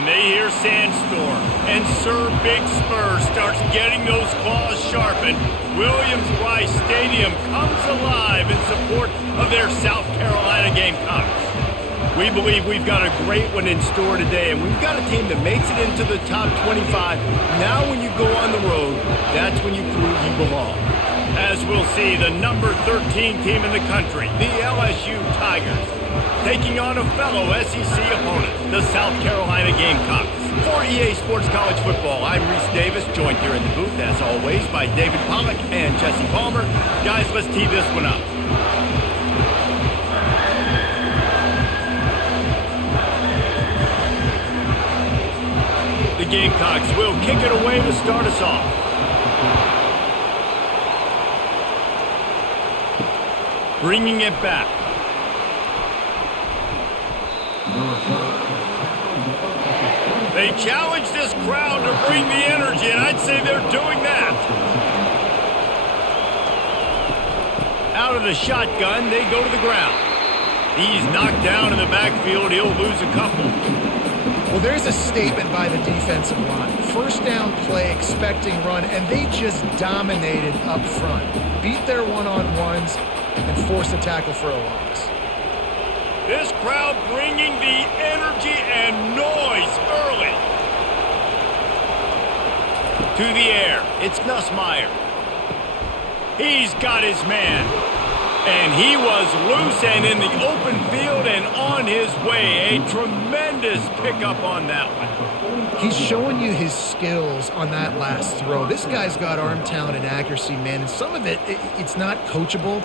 When they hear Sandstorm and Sir Big Spur starts getting those claws sharpened, Williams-Brice Stadium comes alive in support of their South Carolina Gamecocks. We believe we've got a great one in store today, and we've got a team that makes it into the top 25. Now when you go on the road, that's when you prove you belong. As we'll see, the number 13 team in the country, the LSU Tigers, taking on a fellow SEC opponent, the South Carolina Gamecocks. For EA Sports College Football, I'm Reese Davis, joined here in the booth, as always, by David Pollack and Jesse Palmer. Guys, let's tee this one up. The Gamecocks will kick it away to start us off. Bringing it back. They challenge this crowd to bring the energy, and I'd say they're doing that. Out of the shotgun, they go to the ground. He's knocked down in the backfield. He'll lose a couple. Well, there's a statement by the defensive line. First down play, expecting run, and they just dominated up front. Beat their one-on-ones and forced a tackle for a loss. This crowd bringing the energy and noise early. To the air, it's Nussmeier. He's got his man. And he was loose and in the open field and on his way. A tremendous pickup on that one. He's showing you his skills on that last throw. This guy's got arm talent and accuracy, man. And some of it's not coachable.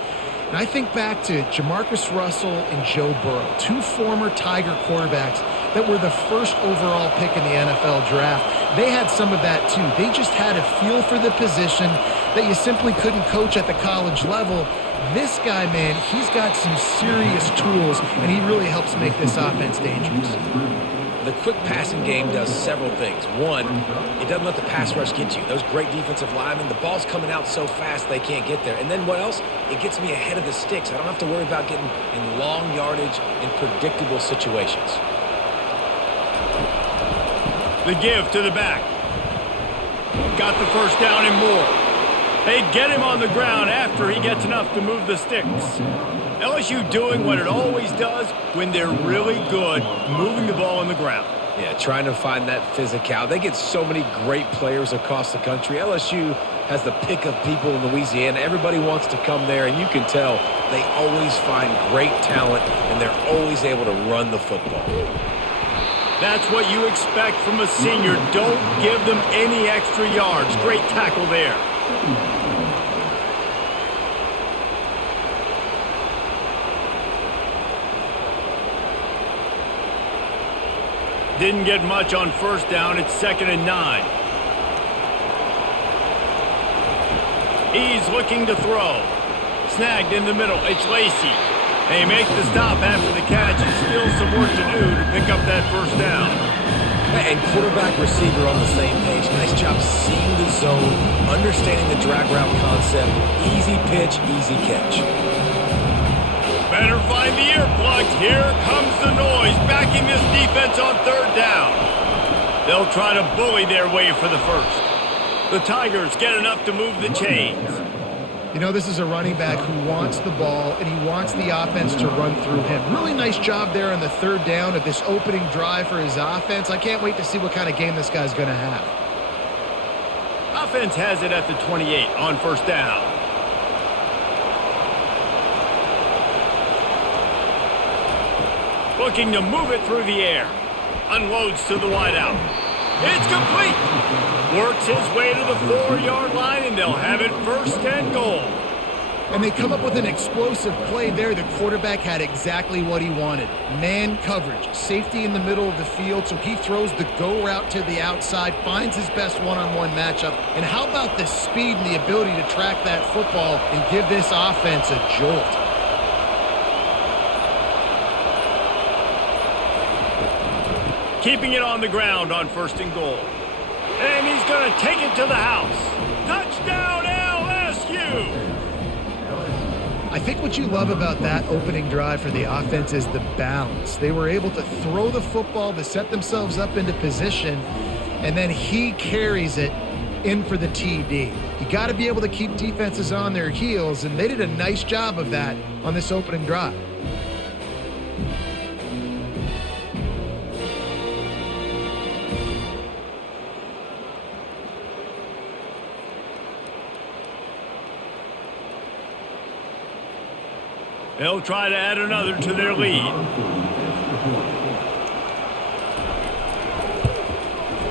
And I think back to Jamarcus Russell and Joe Burrow, two former Tiger quarterbacks that were the first overall pick in the NFL draft. They had some of that too. They just had a feel for the position that you simply couldn't coach at the college level. This guy, man, he's got some serious tools, and he really helps make this offense dangerous. The quick passing game does several things. One, it doesn't let the pass rush get you. Those great defensive linemen, the ball's coming out so fast they can't get there. And then what else? It gets me ahead of the sticks. I don't have to worry about getting in long yardage in predictable situations. The give to the back. Got the first down and more. They get him on the ground after he gets enough to move the sticks. LSU doing what it always does when they're really good, moving the ball on the ground. Yeah, trying to find that physicality. They get so many great players across the country. LSU has the pick of people in Louisiana. Everybody wants to come there, and you can tell they always find great talent, and they're always able to run the football. That's what you expect from a senior. Don't give them any extra yards. Great tackle there. Didn't get much on first down. It's 2nd and 9. He's looking to throw. Snagged in the middle. It's Lacey. They make the stop after the catch. And still some work to do to pick up that first down. And quarterback receiver on the same page. Nice job seeing the zone, understanding the drag route concept. Easy pitch, easy catch. Better find the earplugs. Here comes the noise, backing this defense on 3rd down. They'll try to bully their way for the first. The Tigers get enough to move the chains. You know, this is a running back who wants the ball, and he wants the offense to run through him. Really nice job there on the 3rd down of this opening drive for his offense. I can't wait to see what kind of game this guy's going to have. Offense has it at the 28 on first down. Looking to move it through the air. Unloads to the wideout. It's complete. Works his way to the 4-yard line, and they'll have it 1st and goal. And they come up with an explosive play there. The quarterback had exactly what he wanted. Man coverage, safety in the middle of the field, so he throws the go route to the outside, finds his best one-on-one matchup. And how about the speed and the ability to track that football and give this offense a jolt? Keeping it on the ground on 1st and goal. And he's going to take it to the house. Touchdown, LSU! I think what you love about that opening drive for the offense is the balance. They were able to throw the football to set themselves up into position, and then he carries it in for the TD. You got to be able to keep defenses on their heels, and they did a nice job of that on this opening drive. They'll try to add another to their lead.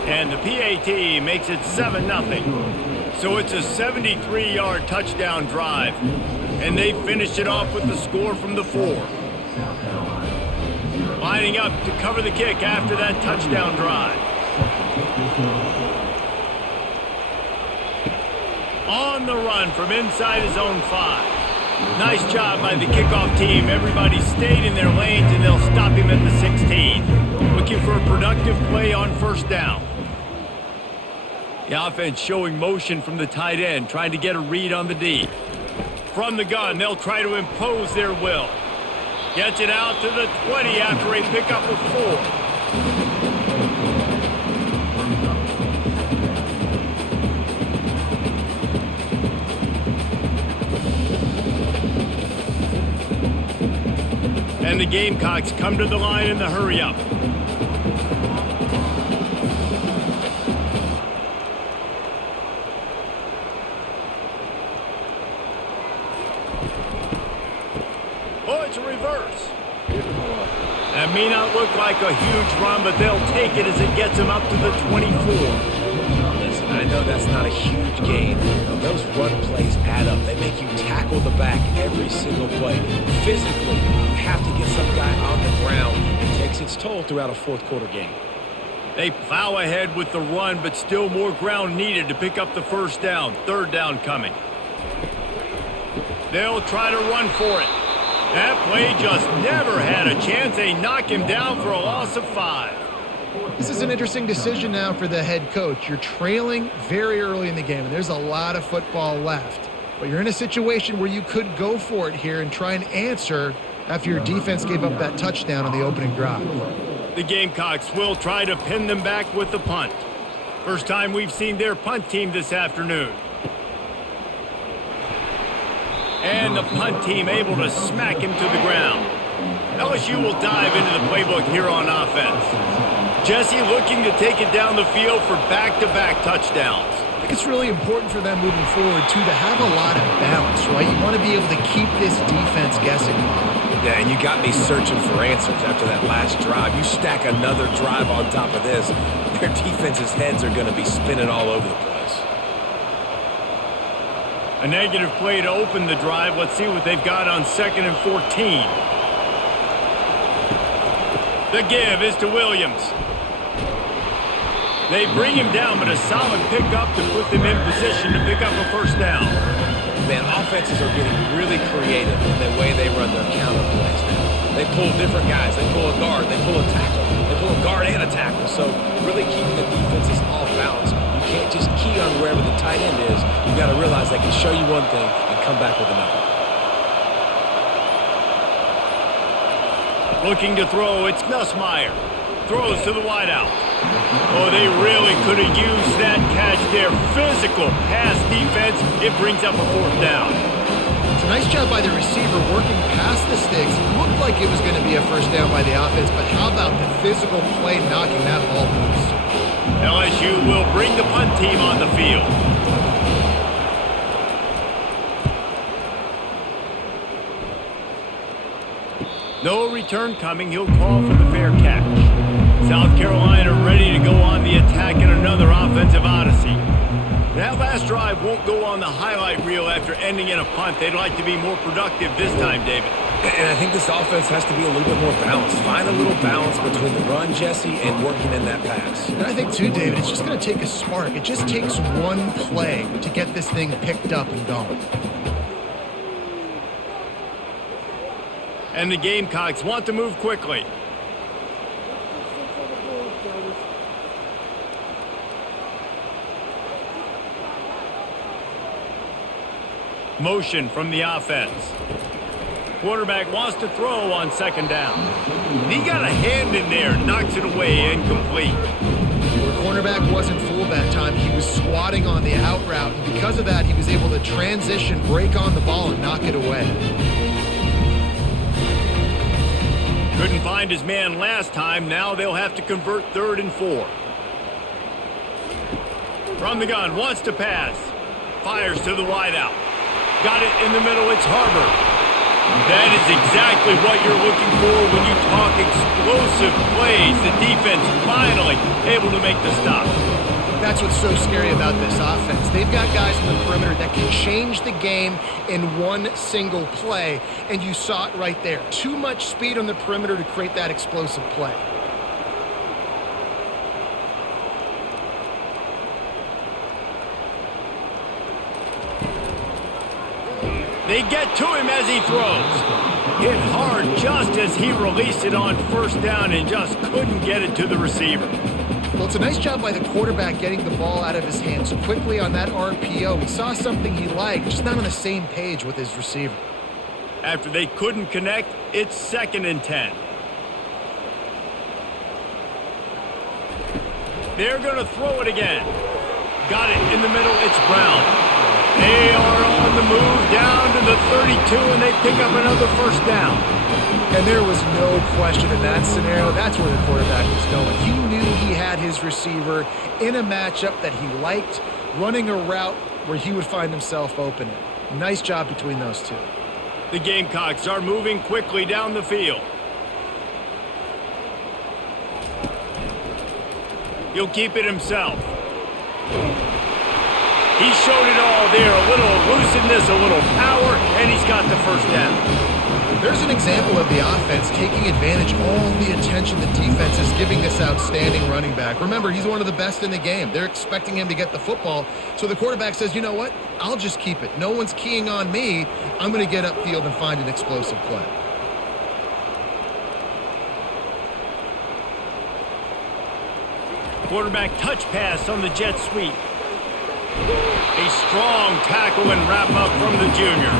And the PAT makes it 7-0. So it's a 73-yard touchdown drive. And they finish it off with the score from the 4. Lining up to cover the kick after that touchdown drive. On the run from inside his own 5. Nice job by the kickoff team. Everybody stayed in their lanes, and they'll stop him at the 16. Looking for a productive play on first down. The offense showing motion from the tight end, trying to get a read on the D. From the gun, they'll try to impose their will. Gets it out to the 20 after a pickup of 4. And the Gamecocks come to the line in the hurry-up. Oh, it's a reverse. That may not look like a huge run, but they'll take it as it gets them up to the 24. Listen, I know that's not a huge gain, but those run plays add up. They make you tackle the back every single play. Physically, you have to get some guy on the ground. It takes its toll throughout a fourth quarter game. They plow ahead with the run, but still more ground needed to pick up the first down. Third down coming. They'll try to run for it. That play just never had a chance. They knock him down for a loss of 5. This is an interesting decision now for the head coach. You're trailing very early in the game, and there's a lot of football left. But you're in a situation where you could go for it here and try and answer after your defense gave up that touchdown on the opening drive. The Gamecocks will try to pin them back with the punt. First time we've seen their punt team this afternoon. And the punt team able to smack him to the ground. LSU will dive into the playbook here on offense. Jesse looking to take it down the field for back-to-back touchdowns. I think it's really important for them moving forward, too, to have a lot of balance, right? You want to be able to keep this defense guessing. Yeah, and you got me searching for answers after that last drive. You stack another drive on top of this, their defense's heads are going to be spinning all over the place. A negative play to open the drive. Let's see what they've got on 2nd and 14. The give is to Williams. They bring him down, but a solid pickup to put them in position to pick up a first down. Man, offenses are getting really creative in the way they run their counter plays now. They pull different guys. They pull a guard. They pull a tackle. They pull a guard and a tackle. So really keeping the defenses off balance. You can't just key on wherever the tight end is. You got to realize they can show you one thing and come back with another. Looking to throw, it's Nussmeier. Throws to the wideout. Oh, they really could have used that catch there. Physical pass defense. It brings up a fourth down. It's a nice job by the receiver working past the sticks. Looked like it was going to be a first down by the offense, but how about the physical play knocking that ball loose? LSU will bring the punt team on the field. No return coming. He'll call for the fair catch. South Carolina ready to go on the attack in another offensive odyssey. That last drive won't go on the highlight reel after ending in a punt. They'd like to be more productive this time, David. And I think this offense has to be a little bit more balanced. Find a little balance between the run, Jesse, and working in that pass. And I think, too, David, it's just going to take a spark. It just takes one play to get this thing picked up and going. And the Gamecocks want to move quickly. Motion from the offense. quarterback wants to throw on second down. He got a hand in there, knocks it away, incomplete. The cornerback wasn't fooled that time. He was squatting on the out route, and because of that, he was able to transition, break on the ball, and knock it away. Couldn't find his man last time. Now they'll have to convert 3rd and 4. From the gun, wants to pass. Fires to the wideout. Got it in the middle, it's Harbor. That is exactly what you're looking for when you talk explosive plays. The defense finally able to make the stop. That's what's so scary about this offense. They've got guys in the perimeter that can change the game in one single play, and you saw it right there. Too much speed on the perimeter to create that explosive play. They get to him as he throws. Hit hard just as he released it on first down and just couldn't get it to the receiver. Well, it's a nice job by the quarterback getting the ball out of his hands quickly on that RPO. He saw something he liked, just not on the same page with his receiver. After they couldn't connect, it's 2nd and 10. They're going to throw it again. Got it in the middle, it's Brown. They are on the move down to the 32, and they pick up another first down. And there was no question in that scenario. That's where the quarterback was going. He knew he had his receiver in a matchup that he liked, running a route where he would find himself open. Nice job between those two. The Gamecocks are moving quickly down the field. He'll keep it himself. He showed it all there, a little elusiveness, a little power, and he's got the first down. There's an example of the offense taking advantage of all the attention the defense is giving this outstanding running back. Remember, he's one of the best in the game. They're expecting him to get the football, so the quarterback says, you know what, I'll just keep it. No one's keying on me. I'm going to get upfield and find an explosive play. Quarterback touch pass on the jet sweep. A strong tackle and wrap up from the junior.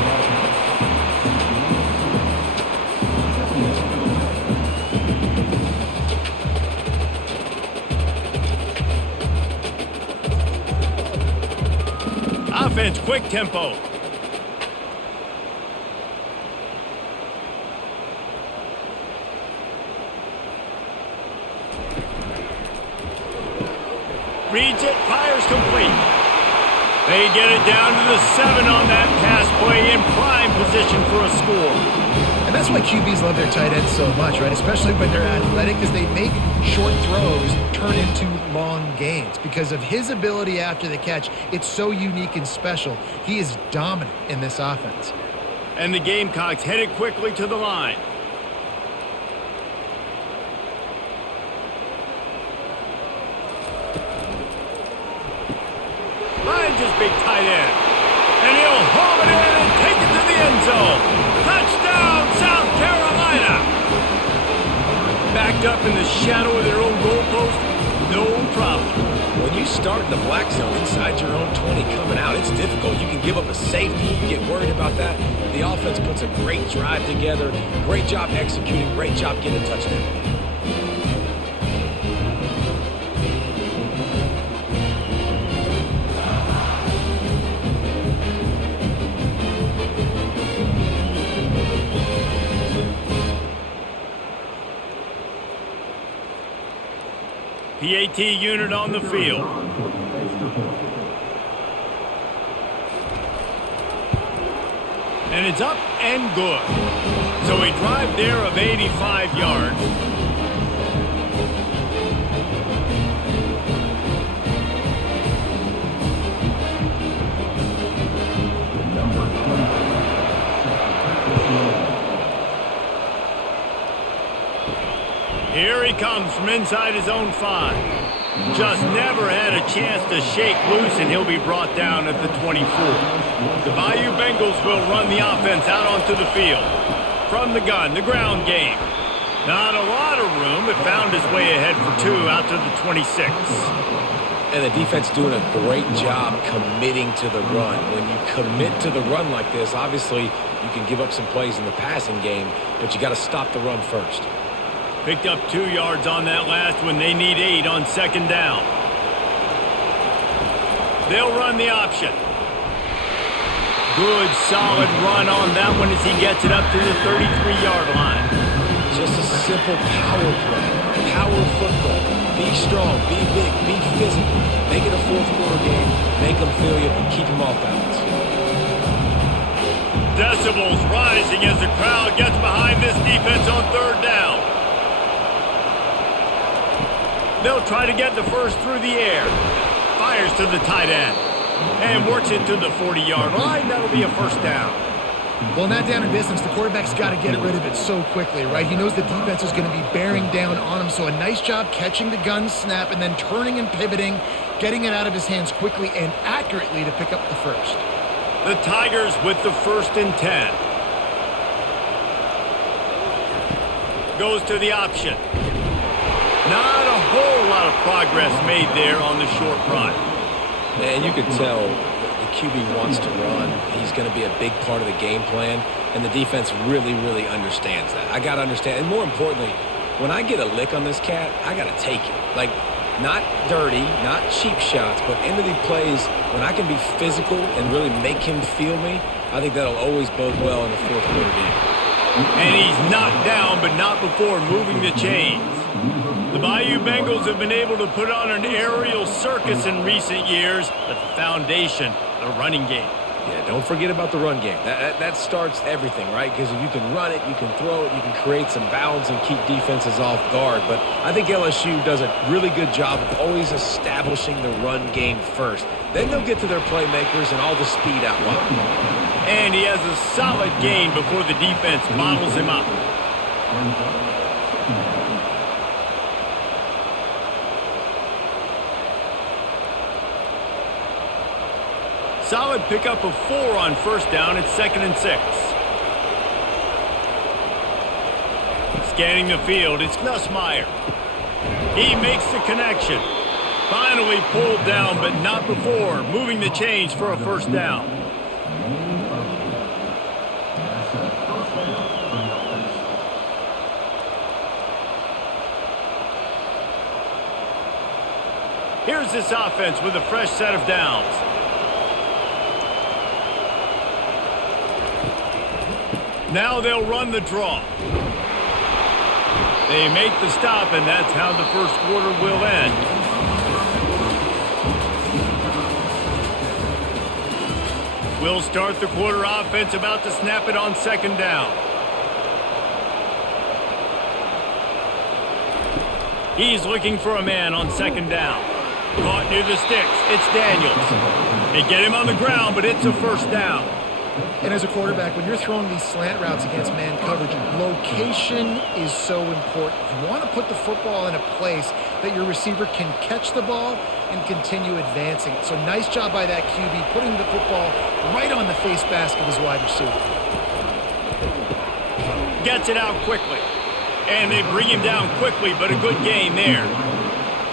Offense, quick tempo. Reads it, fires complete. They get it down to the 7 on that pass play, in prime position for a score. And that's why QBs love their tight ends so much, right? Especially when they're athletic, because they make short throws turn into long gains. Because of his ability after the catch, it's so unique and special. He is dominant in this offense. And the Gamecocks headed quickly to the line. Finds his big tight end. And he'll haul it in and take it to the end zone. Touchdown, South Carolina! Backed up in the shadow of their own goalpost, no problem. When you start in the black zone inside your own 20 coming out, it's difficult. You can give up a safety. You get worried about that. The offense puts a great drive together. Great job executing. Great job getting a touchdown. PAT unit on the field. And it's up and good. So a drive there of 85 yards. Here he comes from inside his own 5. Just never had a chance to shake loose, and he'll be brought down at the 24. The Bayou Bengals will run the offense out onto the field. From the gun, the ground game. Not a lot of room, but found his way ahead for 2 out to the 26. And the defense doing a great job committing to the run. When you commit to the run like this, obviously you can give up some plays in the passing game, but you got to stop the run first. Picked up 2 yards on that last one. They need 8 on second down. They'll run the option. Good, solid run on that one as he gets it up to the 33-yard line. Just a simple power play. Power football. Be strong, be big, be physical. Make it a fourth-quarter game. Make them feel you. Keep them off balance. Decibels rising as the crowd gets behind this defense on third down. They'll try to get the first through the air. Fires to the tight end. And works it to the 40-yard line. That'll be a first down. Well, in that down and distance, the quarterback's got to get rid of it so quickly, right? He knows the defense is going to be bearing down on him, so a nice job catching the gun snap and then turning and pivoting, getting it out of his hands quickly and accurately to pick up the first. The Tigers with the 1st and 10. Goes to the option. Not a whole lot of progress made there on the short run. And you can tell the QB wants to run. He's going to be a big part of the game plan, and the defense really, really understands that. I got to understand, and more importantly, when I get a lick on this cat, I got to take it. Like, not dirty, not cheap shots, but into the plays, when I can be physical and really make him feel me, I think that'll always bode well in the fourth-quarter game. And he's knocked down, but not before moving the chains. The Bayou Bengals have been able to put on an aerial circus in recent years, but the foundation, the running game. Yeah, don't forget about the run game. That starts everything, right? Because if you can run it, you can throw it, you can create some bounds and keep defenses off guard. But I think LSU does a really good job of always establishing the run game first. Then they'll get to their playmakers and all the speed out wide. And he has a solid gain before the defense bottles him up. Solid pickup of 4 on first down. It's 2nd and 6. Scanning the field, it's Nussmeier. He makes the connection. Finally pulled down, but not before. Moving the chains for a first down. Here's this offense with a fresh set of downs. Now they'll run the draw. They make the stop, and that's how the first quarter will end. We'll start the quarter offense, about to snap it on second down. He's looking for a man on second down. Caught near the sticks. It's Daniels. They get him on the ground, but it's a first down. And as a quarterback, when you're throwing these slant routes against man coverage, location is so important. You want to put the football in a place that your receiver can catch the ball and continue advancing. So nice job by that QB, putting the football right on the face mask of his wide receiver. Gets it out quickly. And they bring him down quickly, but a good gain there.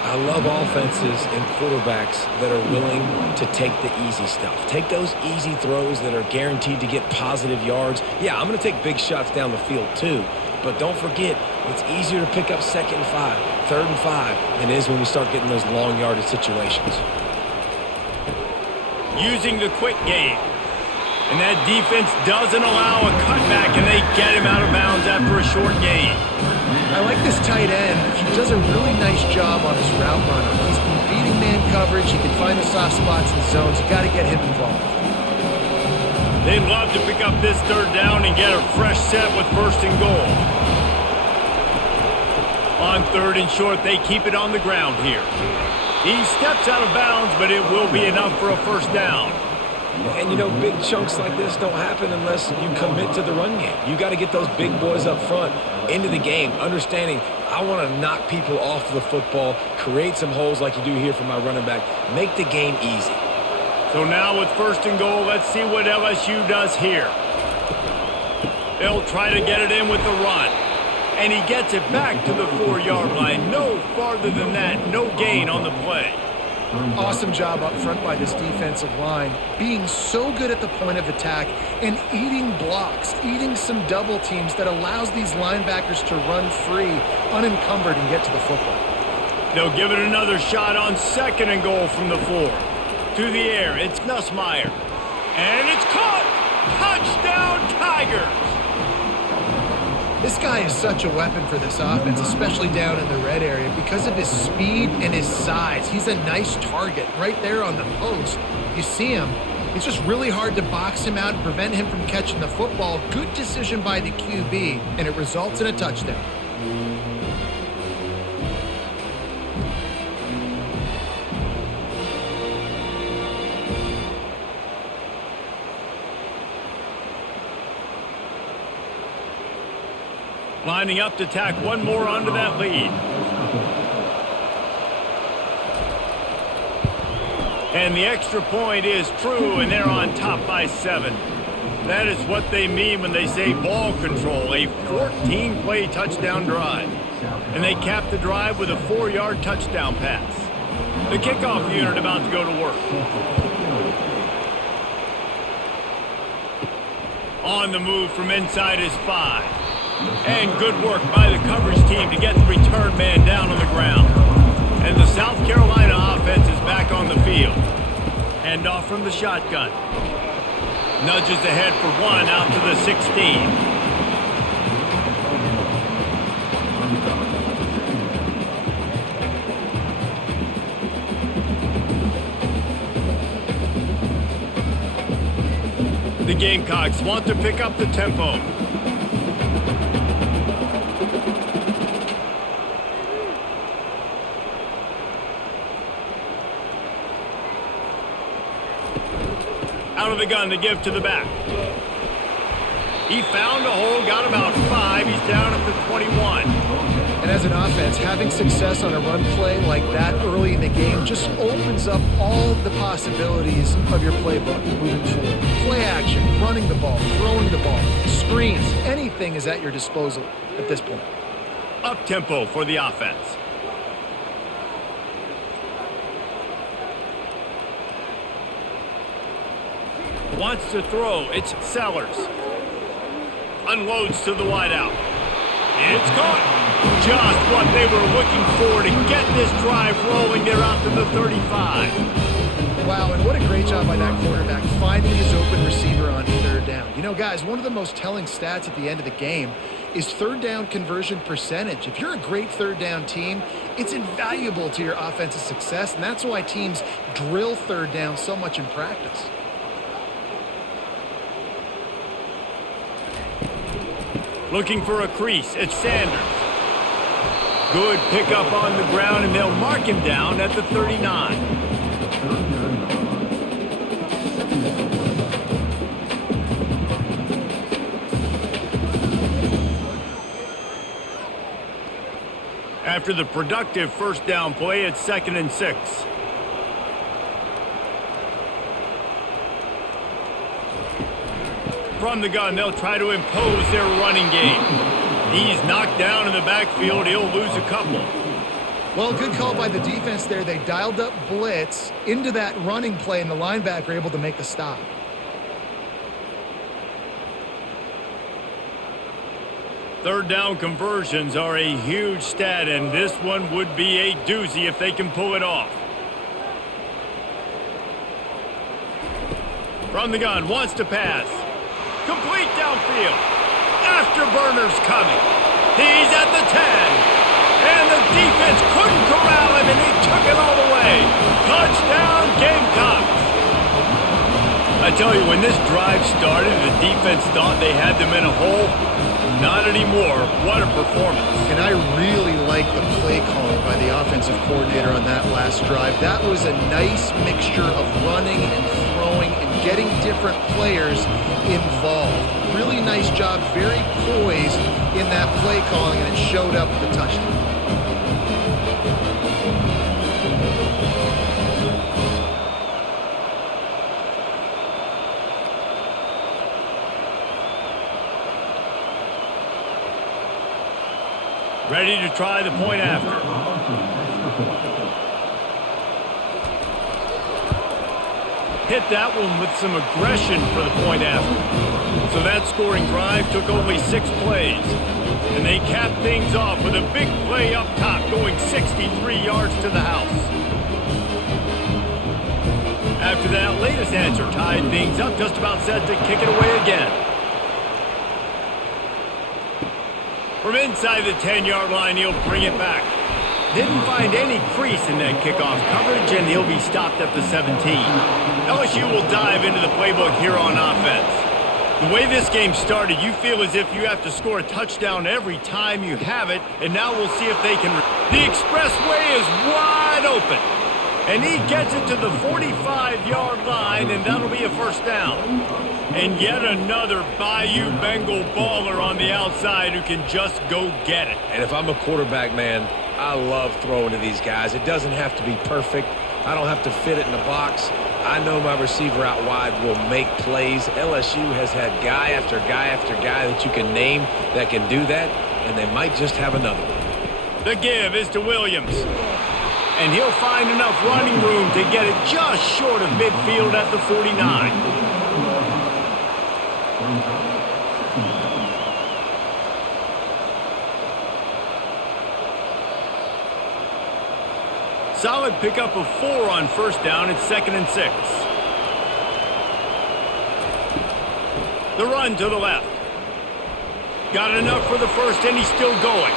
I love offenses and quarterbacks that are willing to take the easy stuff. Take those easy throws that are guaranteed to get positive yards. Yeah, I'm going to take big shots down the field too. But don't forget, it's easier to pick up 2nd and 5, 3rd and 5 than it is when we start getting those long yardage situations. Using the quick game. And that defense doesn't allow a cutback, and they get him out of bounds after a short gain. I like this tight end. He does a really nice job on his route runner. He's been beating man coverage. He can find the soft spots and zones. You got to get him involved. They'd love to pick up this third down and get a fresh set with 1st and goal. On 3rd and short, they keep it on the ground here. He steps out of bounds, but it will be enough for a first down. And, you know, big chunks like this don't happen unless you commit to the run game. You got to get those big boys up front into the game, understanding I want to knock people off the football, create some holes like you do here for my running back, make the game easy. So now with 1st and goal, let's see what LSU does here. They'll try to get it in with the run. And he gets it back to the 4-yard line. No farther than that, no gain on the play. Awesome job up front by this defensive line, being so good at the point of attack and eating blocks, eating some double teams that allows these linebackers to run free, unencumbered, and get to the football. They'll give it another shot on 2nd and goal from the 4. To the air, it's Nussmeier. And it's caught! Touchdown, Tigers! This guy is such a weapon for this offense, especially down in the red area, because of his speed and his size. He's a nice target right there on the post. You see him. It's just really hard to box him out and prevent him from catching the football. Good decision by the QB, and it results in a touchdown. Lining up to tack one more onto that lead. And the extra point is true, and they're on top by 7. That is what they mean when they say ball control, a 14-play touchdown drive. And they cap the drive with a 4-yard touchdown pass. The kickoff unit about to go to work. On the move from inside his 5. And good work by the coverage team to get the return man down on the ground. And the South Carolina offense is back on the field. Hand off from the shotgun. Nudges ahead for 1 out to the 16. The Gamecocks want to pick up the tempo. Out of the gun to give to the back. He found a hole, got about 5. He's down at the 21. And as an offense, having success on a run play like that early in the game just opens up all of the possibilities of your playbook moving forward. Play action, running the ball, throwing the ball, screens, anything is at your disposal at this point. Up tempo for the offense. Wants to throw. It's Sellers. Unloads to the wideout. It's caught. Just what they were looking for to get this drive rolling. They're out to the 35. Wow, and what a great job by that quarterback finding his open receiver on 3rd down. You know, guys, one of the most telling stats at the end of the game is 3rd down conversion percentage. If you're a great 3rd down team, it's invaluable to your offensive success, and that's why teams drill 3rd down so much in practice. Looking for a crease. It's Sanders. Good pickup on the ground, and they'll mark him down at the 39. After the productive 1st down play, it's 2nd and 6. From the gun, they'll try to impose their running game. He's knocked down in the backfield. He'll lose a couple. Well, good call by the defense there. They dialed up blitz into that running play, and the linebacker able to make the stop. Third down conversions are a huge stat, and this one would be a doozy if they can pull it off. From the gun, wants to pass. Complete downfield. Afterburner's coming. He's at the 10. And the defense couldn't corral him, and he took it all the way. Touchdown, Gamecocks. I tell you, when this drive started, the defense thought they had them in a hole. Not anymore. What a performance. And I really like the play calling by the offensive coordinator on that last drive. That was a nice mixture of running and throwing and getting different players involved. Really nice job, very poised in that play calling, and it showed up with the touchdown. Ready to try the point after. Hit that one with some aggression for the point after. So that scoring drive took only 6 plays. And they capped things off with a big play up top going 63 yards to the house. After that latest answer tied things up, just about set to kick it away again. From inside the 10-yard line, he'll bring it back. Didn't find any crease in that kickoff coverage, and he'll be stopped at the 17. LSU will dive into the playbook here on offense. The way this game started, you feel as if you have to score a touchdown every time you have it, and now we'll see if they can. The expressway is wide open, and he gets it to the 45-yard line, and that'll be a first down. And yet another Bayou Bengal baller on the outside who can just go get it. And if I'm a quarterback, man, I love throwing to these guys. It doesn't have to be perfect. I don't have to fit it in the box. I know my receiver out wide will make plays. LSU has had guy after guy after guy that you can name that can do that, and they might just have another one. The give is to Williams. And he'll find enough running room to get it just short of midfield at the 49. Solid pickup of 4 on first down. It's 2nd and 6. The run to the left. Got enough for the first, and he's still going.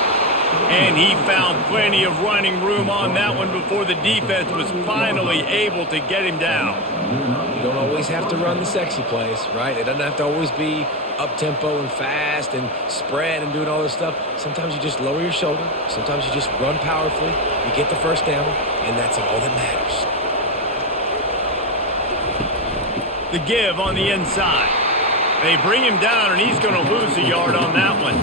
And he found plenty of running room on that one before the defense was finally able to get him down. You don't always have to run the sexy plays, right? It doesn't have to always be up-tempo and fast and spread and doing all this stuff. Sometimes you just lower your shoulder. Sometimes you just run powerfully. You get the first down, and that's all that matters. The give on the inside. They bring him down, and he's going to lose a yard on that one.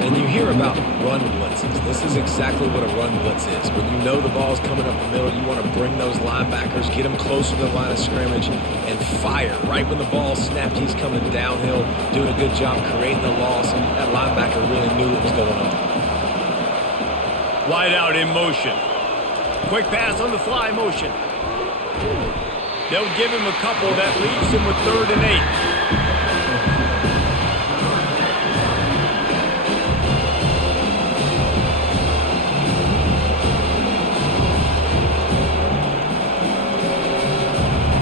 And you hear about run blitzes. This is exactly what a run blitz is. When you know the ball's coming up the middle, you want to bring those linebackers, get them closer to the line of scrimmage, and fire. Right when the ball snapped, he's coming downhill, doing a good job creating the loss. That linebacker really knew what was going on. Wide out in motion. Quick pass on the fly motion. They'll give him a couple. That leaves him with 3rd and 8.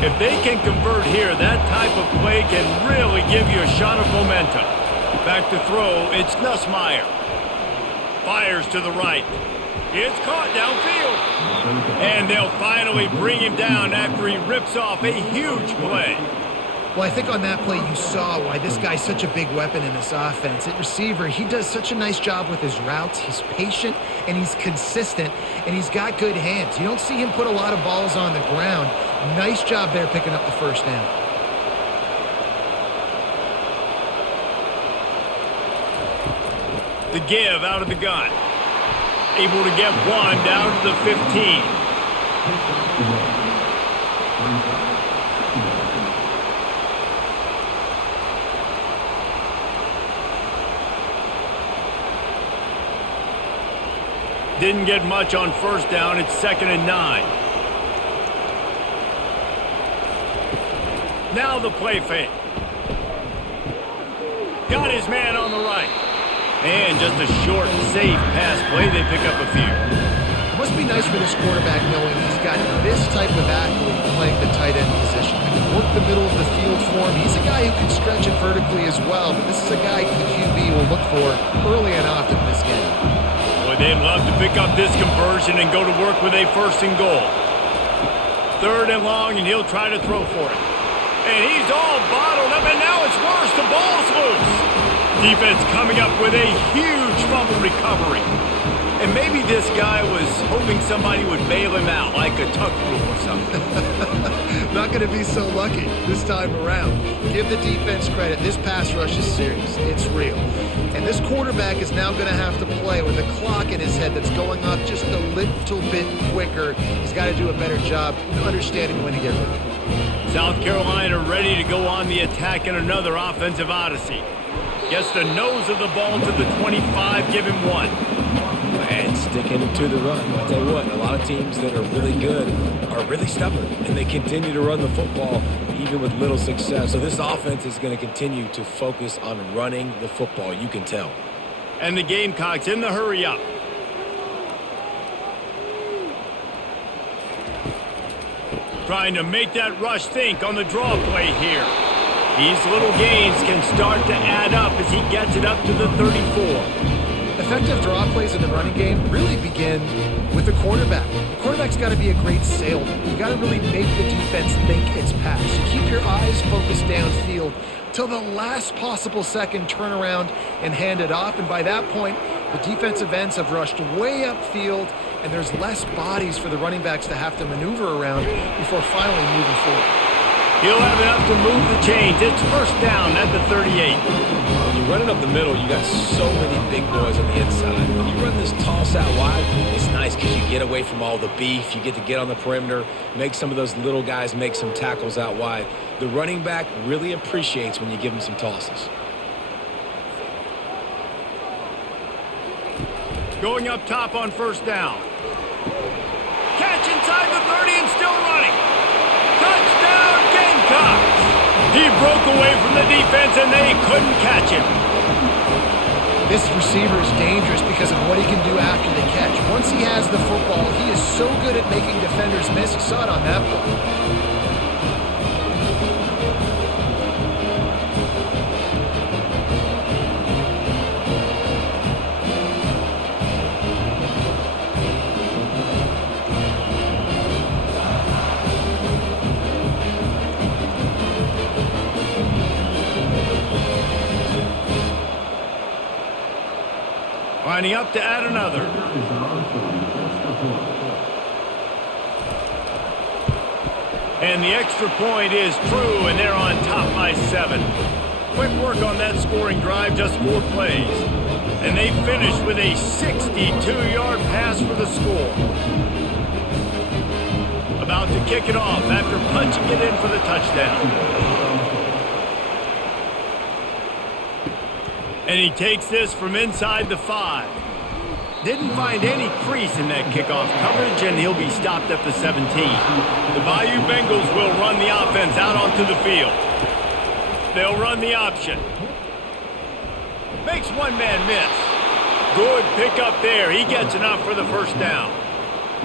If they can convert here, that type of play can really give you a shot of momentum. Back to throw, it's Nussmeier. Fires to the right. It's caught downfield. And they'll finally bring him down after he rips off a huge play. Well, I think on that play you saw why this guy's such a big weapon in this offense. At receiver, he does such a nice job with his routes. He's patient, and he's consistent, and he's got good hands. You don't see him put a lot of balls on the ground. Nice job there picking up the first down. The give out of the gun. Able to get one down to the 15. Didn't get much on first down. It's 2nd and 9. Now the play fake. Got his man on the right. And just a short, safe pass play. They pick up a few. It must be nice for this quarterback knowing he's got this type of athlete playing the tight end position. He can work the middle of the field for him. He's a guy who can stretch it vertically as well, but this is a guy the QB will look for early and often in this game. Boy, they'd love to pick up this conversion and go to work with a 1st and goal. 3rd and long, and he'll try to throw for it. And he's all bottled up, and now it's worse. The ball's loose. Defense coming up with a huge fumble recovery. And maybe this guy was hoping somebody would bail him out, like a tuck rule or something. Not going to be so lucky this time around. Give the defense credit. This pass rush is serious. It's real. And this quarterback is now going to have to play with a clock in his head that's going up just a little bit quicker. He's got to do a better job understanding when to get rid of it. South Carolina ready to go on the attack in another offensive odyssey. Gets the nose of the ball to the 25, give him 1. And still sticking to the run. I'll tell you what, a lot of teams that are really good are really stubborn, and they continue to run the football even with little success. So this offense is going to continue to focus on running the football. You can tell. And the Gamecocks in the hurry up. Trying to make that rush think on the draw play here. These little gains can start to add up as he gets it up to the 34. Effective draw plays in the running game really begin with the quarterback. The quarterback's got to be a great salesman. You got to really make the defense think it's pass. You keep your eyes focused downfield till the last possible second, turn around and hand it off. And by that point, the defensive ends have rushed way upfield, and there's less bodies for the running backs to have to maneuver around before finally moving forward. He'll have enough to move the chains. It's first down at the 38. When you run it up the middle, you got so many big boys on the inside. When you run this toss out wide, it's nice because you get away from all the beef. You get to get on the perimeter, make some of those little guys make some tackles out wide. The running back really appreciates when you give him some tosses. Going up top on first down. Catch inside the 30 and still running. Touchdown, Gamecocks! He broke away from the defense and they couldn't catch him. This receiver is dangerous because of what he can do after the catch. Once he has the football, he is so good at making defenders miss. You saw it on that play. Lining up to add another. And the extra point is true, and they're on top by 7. Quick work on that scoring drive, just 4 plays. And they finish with a 62-yard pass for the score. About to kick it off after punching it in for the touchdown. And he takes this from inside the 5. Didn't find any crease in that kickoff coverage, and he'll be stopped at the 17. The Bayou Bengals will run the offense out onto the field. They'll run the option. Makes one man miss. Good pickup there. He gets enough for the first down.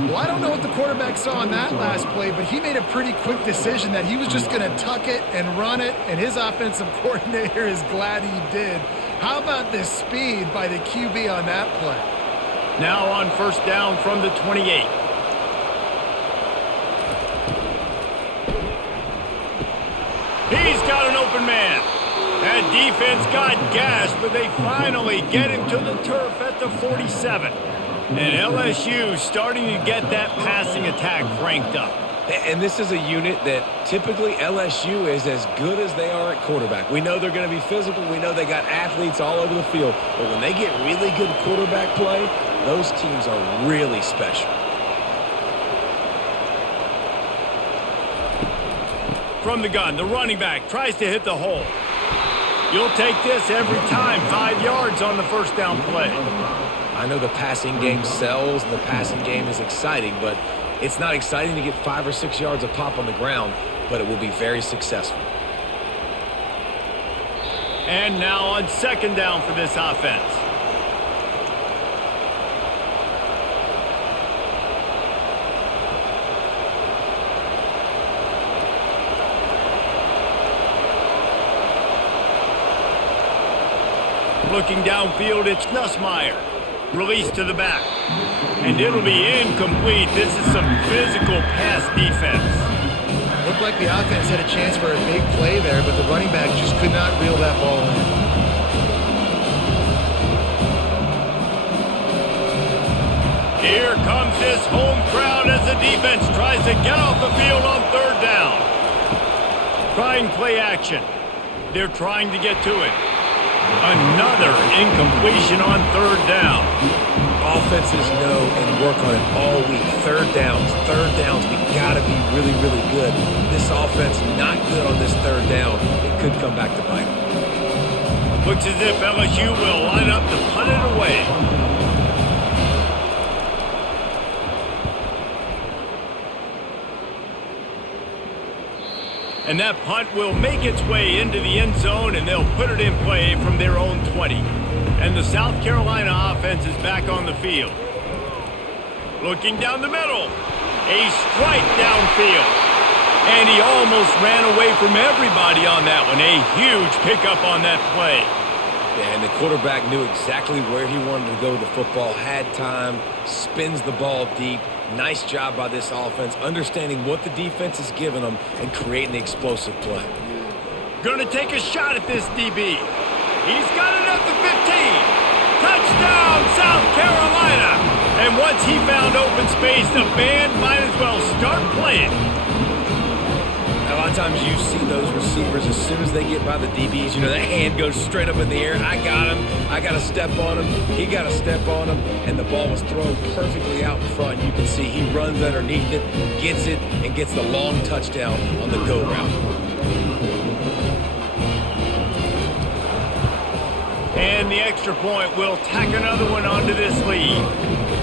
Well, I don't know what the quarterback saw on that last play, but he made a pretty quick decision that he was just going to tuck it and run it, and his offensive coordinator is glad he did. How about this speed by the QB on that play? Now on first down from the 28. He's got an open man. That defense got gashed, but they finally get him to the turf at the 47. And LSU starting to get that passing attack cranked up. And this is a unit that typically LSU is as good as they are at quarterback. We know they're going to be physical. We know they got athletes all over the field. But when they get really good quarterback play, those teams are really special. From the gun, the running back tries to hit the hole. You'll take this every time. 5 yards on the first down play. I know the passing game sells, and the passing game is exciting, but it's not exciting to get 5 or 6 yards of pop on the ground, but it will be very successful. And now on second down for this offense. Looking downfield, it's Nussmeier. Release to the back. And it'll be incomplete. This is some physical pass defense. Looked like the offense had a chance for a big play there, but the running back just could not reel that ball in. Here comes this home crowd as the defense tries to get off the field on third down. Trying play action. They're trying to get to it. Another incompletion on third down. Offenses know and work on it all week. Third downs. We got to be really, really good. This offense not good on this third down. It could come back to bite them. Looks as if LSU will line up to punt it away. And that punt will make its way into the end zone, and they'll put it in play from their own 20. And the South Carolina offense is back on the field. Looking down the middle. A strike downfield. And he almost ran away from everybody on that one. A huge pickup on that play. Yeah, and the quarterback knew exactly where he wanted to go with the football, had time, spins the ball deep. Nice job by this offense, understanding what the defense is giving them and creating the explosive play. Gonna take a shot at this DB. He's got it at the 15. Touchdown, South Carolina. And once he found open space, the band might as well start playing. A lot of times you see those receivers, as soon as they get by the DBs, you know, that hand goes straight up in the air. I got him. I got to step on him. He got to step on him. And the ball was thrown perfectly out in front. You can see he runs underneath it, gets it, and gets the long touchdown on the go route. And the extra point will tack another one onto this lead.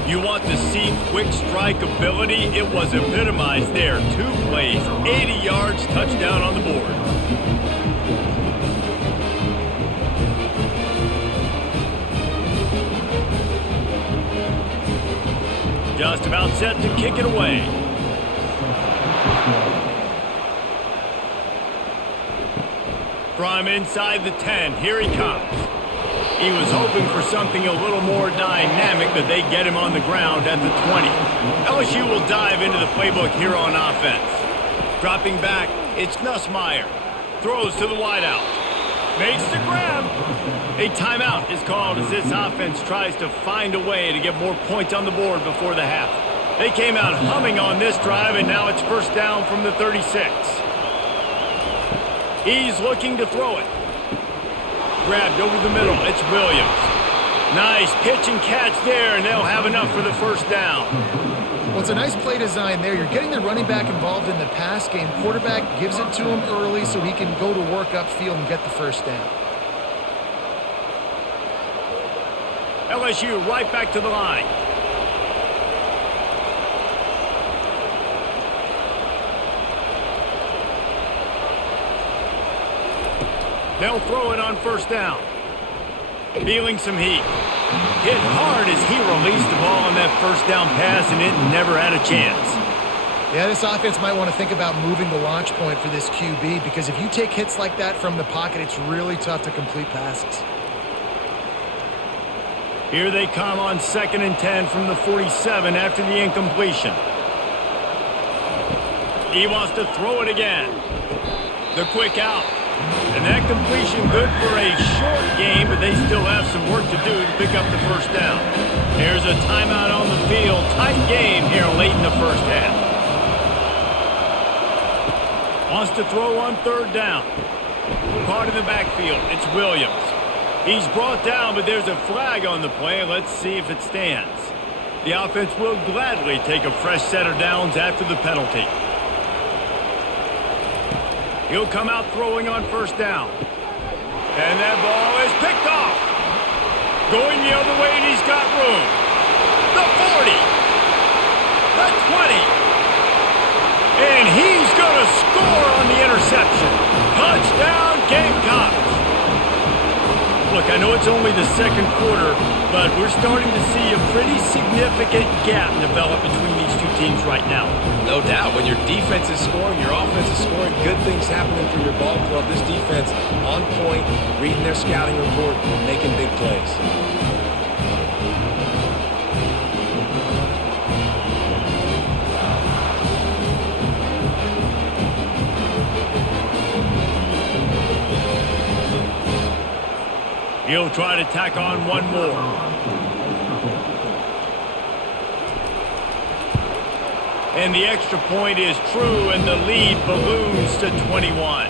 You want to see quick strike ability? It was epitomized there. 2 plays, 80 yards, touchdown on the board. Just about set to kick it away. From inside the 10, here he comes. He was hoping for something a little more dynamic, but they get him on the ground at the 20. LSU will dive into the playbook here on offense. Dropping back, it's Nussmeier. Throws to the wideout. Makes the grab. A timeout is called as this offense tries to find a way to get more points on the board before the half. They came out humming on this drive, and now it's first down from the 36. He's looking to throw it. Grabbed over the middle. It's Williams. Nice pitch and catch there, and they'll have enough for the first down. Well, it's a nice play design there. You're getting the running back involved in the pass game. Quarterback gives it to him early so he can go to work upfield and get the first down. LSU right back to the line. They'll throw it on first down. Feeling some heat. Hit hard as he released the ball on that first down pass, and it never had a chance. Yeah, this offense might want to think about moving the launch point for this QB, because if you take hits like that from the pocket, it's really tough to complete passes. Here they come on 2nd and 10 from the 47 after the incompletion. He wants to throw it again. The quick out. And that completion good for a short game, but they still have some work to do to pick up the first down. Here's a timeout on the field. Tight game here late in the first half. Wants to throw on 3rd down. Caught in the backfield. It's Williams. He's brought down, but there's a flag on the play. Let's see if it stands. The offense will gladly take a fresh set of downs after the penalty. He'll come out throwing on first down. And that ball is picked off. Going the other way, and he's got room. The 40. The 20. And he's going to score on the interception. Touchdown, Gamecocks. Look, I know it's only the 2nd quarter, but we're starting to see a pretty significant gap develop between these two teams right now. No doubt. When your defense is scoring, your offense is scoring, good things happening for your ball club. This defense on point, reading their scouting report, making big plays. He'll try to tack on one more. And the extra point is true, and the lead balloons to 21.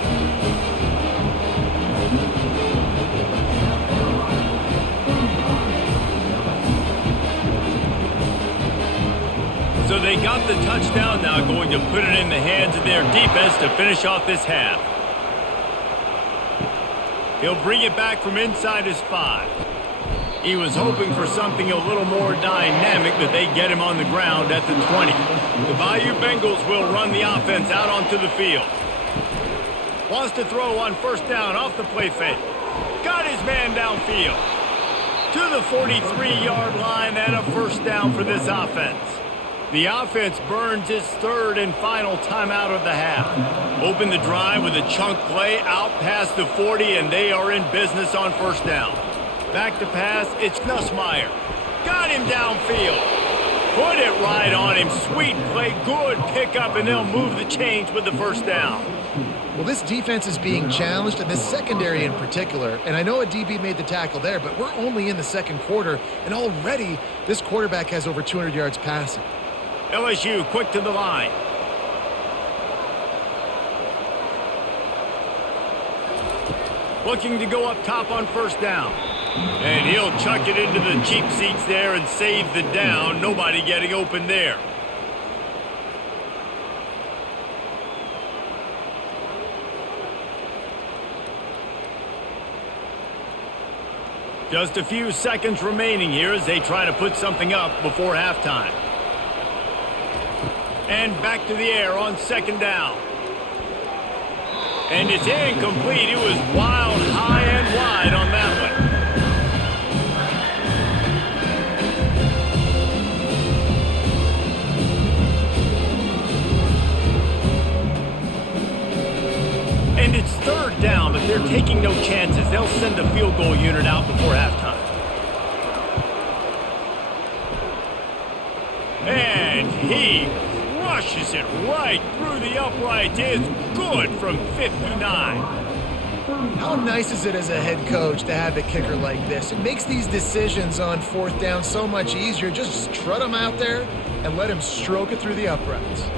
So they got the touchdown, now going to put it in the hands of their defense to finish off this half. He'll bring it back from inside his 5. He was hoping for something a little more dynamic, but they get him on the ground at the 20. The Bayou Bengals will run the offense out onto the field. Wants to throw on first down off the play fake. Got his man downfield. To the 43-yard line and a first down for this offense. The offense burns its third and final timeout of the half. Open the drive with a chunk play out past the 40, and they are in business on first down. Back to pass, it's Nussmeier. Got him downfield. Put it right on him. Sweet play, good pickup, and they'll move the chains with the first down. Well, this defense is being challenged, and this secondary in particular. And I know a DB made the tackle there, but we're only in the second quarter, and already this quarterback has over 200 yards passing. LSU quick to the line. Looking to go up top on first down. And he'll chuck it into the cheap seats there and save the down. Nobody getting open there. Just a few seconds remaining here as they try to put something up before halftime. And back to the air on second down. And it's incomplete. It was wild, high and wide on that one. And it's third down, but they're taking no chances. They'll send the field goal unit out before halftime. And he crushes it right through the upright. It's good from 59. How nice is it as a head coach to have a kicker like this? It makes these decisions on fourth down so much easier. Just strut him out there and let him stroke it through the uprights.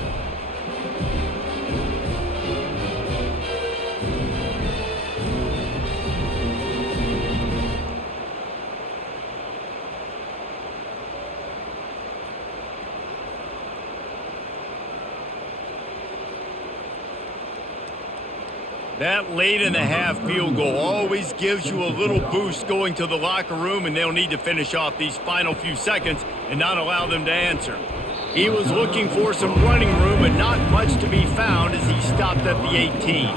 That late in the half field goal always gives you a little boost going to the locker room, and they'll need to finish off these final few seconds and not allow them to answer. He was looking for some running room, but not much to be found as he stopped at the 18.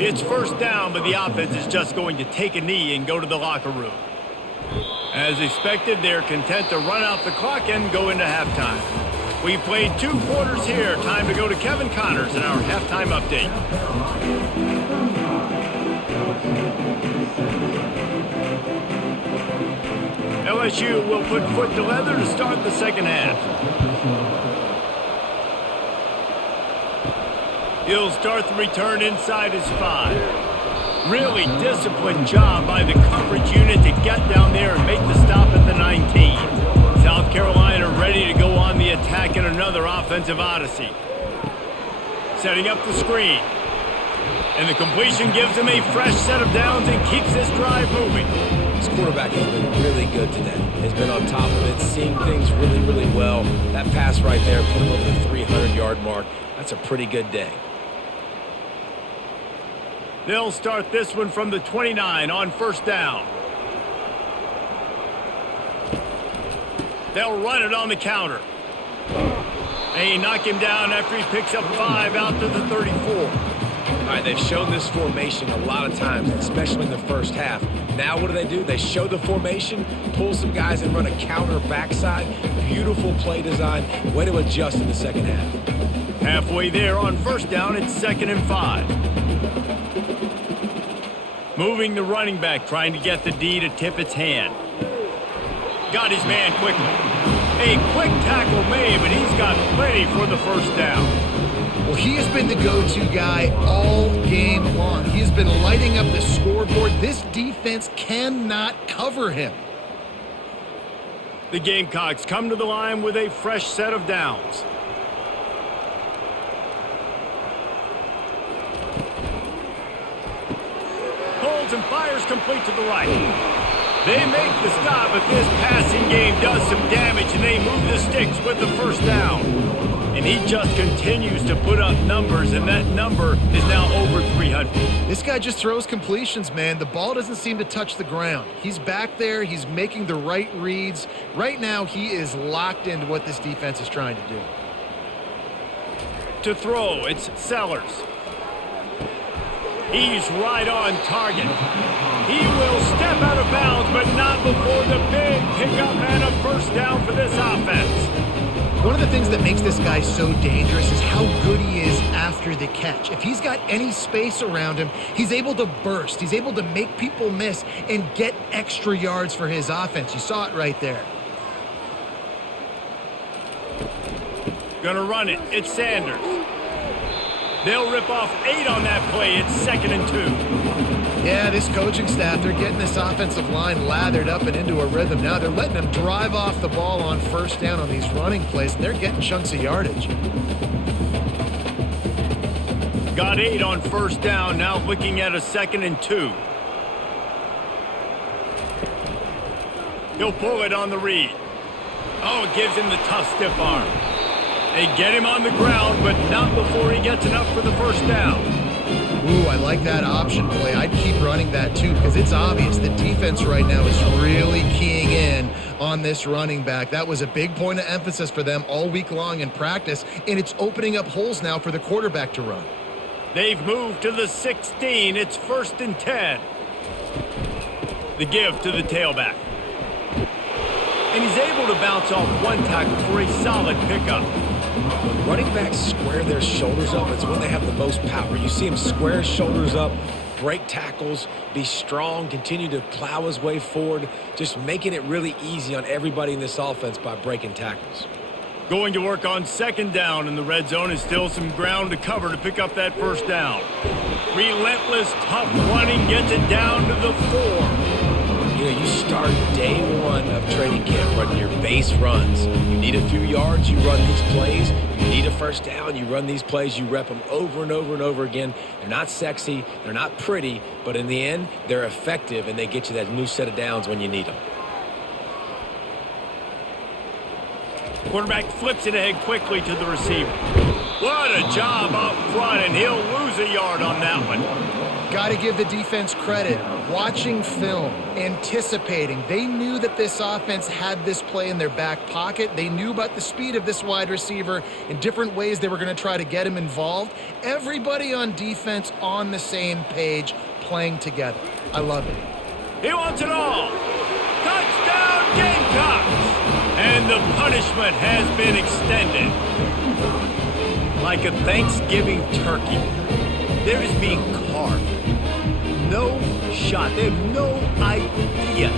It's first down, but the offense is just going to take a knee and go to the locker room. As expected, they're content to run out the clock and go into halftime. We've played 2 quarters here. Time to go to Kevin Connors in our halftime update. LSU will put foot to leather to start the second half. He'll start the return inside his 5. Really disciplined job by the coverage unit to get down there and make the stop at the 19. South Carolina ready to go on the attack in another offensive odyssey. Setting up the screen. And the completion gives him a fresh set of downs and keeps this drive moving. This quarterback has been really good today. He's been on top of it, seeing things really, really well. That pass right there put him over the 300-yard mark. That's a pretty good day. They'll start this one from the 29 on first down. They'll run it on the counter. They knock him down after he picks up 5 out to the 34. All right, they've shown this formation a lot of times, especially in the first half. Now what do? They show the formation, pull some guys and run a counter backside. Beautiful play design. Way to adjust in the second half. Halfway there on first down, it's 2nd and 5. Moving the running back, trying to get the D to tip its hand. Got his man quickly. A quick tackle made, but he's got plenty for the first down. Well, he has been the go-to guy all game long. He has been lighting up the scoreboard. This defense cannot cover him. The Gamecocks come to the line with a fresh set of downs. Pulls and fires complete to the right. They make the stop, but this passing game does some damage, and they move the sticks with the first down. And he just continues to put up numbers, and that number is now over 300. This guy just throws completions, man. The ball doesn't seem to touch the ground. He's back there. He's making the right reads. Right now, he is locked into what this defense is trying to do. To throw, it's Sellers. He's right on target. He will step out of bounds, but not before the big pickup and a first down for this offense. One of the things that makes this guy so dangerous is how good he is after the catch. If he's got any space around him, he's able to burst. He's able to make people miss and get extra yards for his offense. You saw it right there. Gonna run it. It's Sanders. They'll rip off 8 on that play. It's 2nd and 2. Yeah, this coaching staff, they're getting this offensive line lathered up and into a rhythm. Now they're letting them drive off the ball on first down on these running plays, and they're getting chunks of yardage. Got 8 on first down. Now looking at a 2nd and 2. He'll pull it on the read. Oh, it gives him the tough stiff arm. They get him on the ground, but not before he gets enough for the first down. Ooh, I like that option play. I'd keep running that too because it's obvious the defense right now is really keying in on this running back. That was a big point of emphasis for them all week long in practice, and it's opening up holes now for the quarterback to run. They've moved to the 16. It's 1st and 10. The give to the tailback. And he's able to bounce off one tackle for a solid pickup. When running backs square their shoulders up, it's when they have the most power. You see him square his shoulders up, break tackles, be strong, continue to plow his way forward, just making it really easy on everybody in this offense by breaking tackles. Going to work on 2nd down in the red zone is still some ground to cover to pick up that first down. Relentless, tough running gets it down to the 4. You know, you start day one of training camp running your base runs. You need a few yards, you run these plays. You need a first down, you run these plays. You rep them over and over and over again. They're not sexy, they're not pretty, but in the end, they're effective, and they get you that new set of downs when you need them. Quarterback flips it ahead quickly to the receiver. What a job up front, and he'll lose a yard on that one. Got to give the defense credit. Watching film, anticipating. They knew that this offense had this play in their back pocket. They knew about the speed of this wide receiver in different ways they were going to try to get him involved. Everybody on defense on the same page, playing together. I love it. He wants it all. Touchdown, Gamecocks! And the punishment has been extended. Like a Thanksgiving turkey, there is being carved. No shot. They have no idea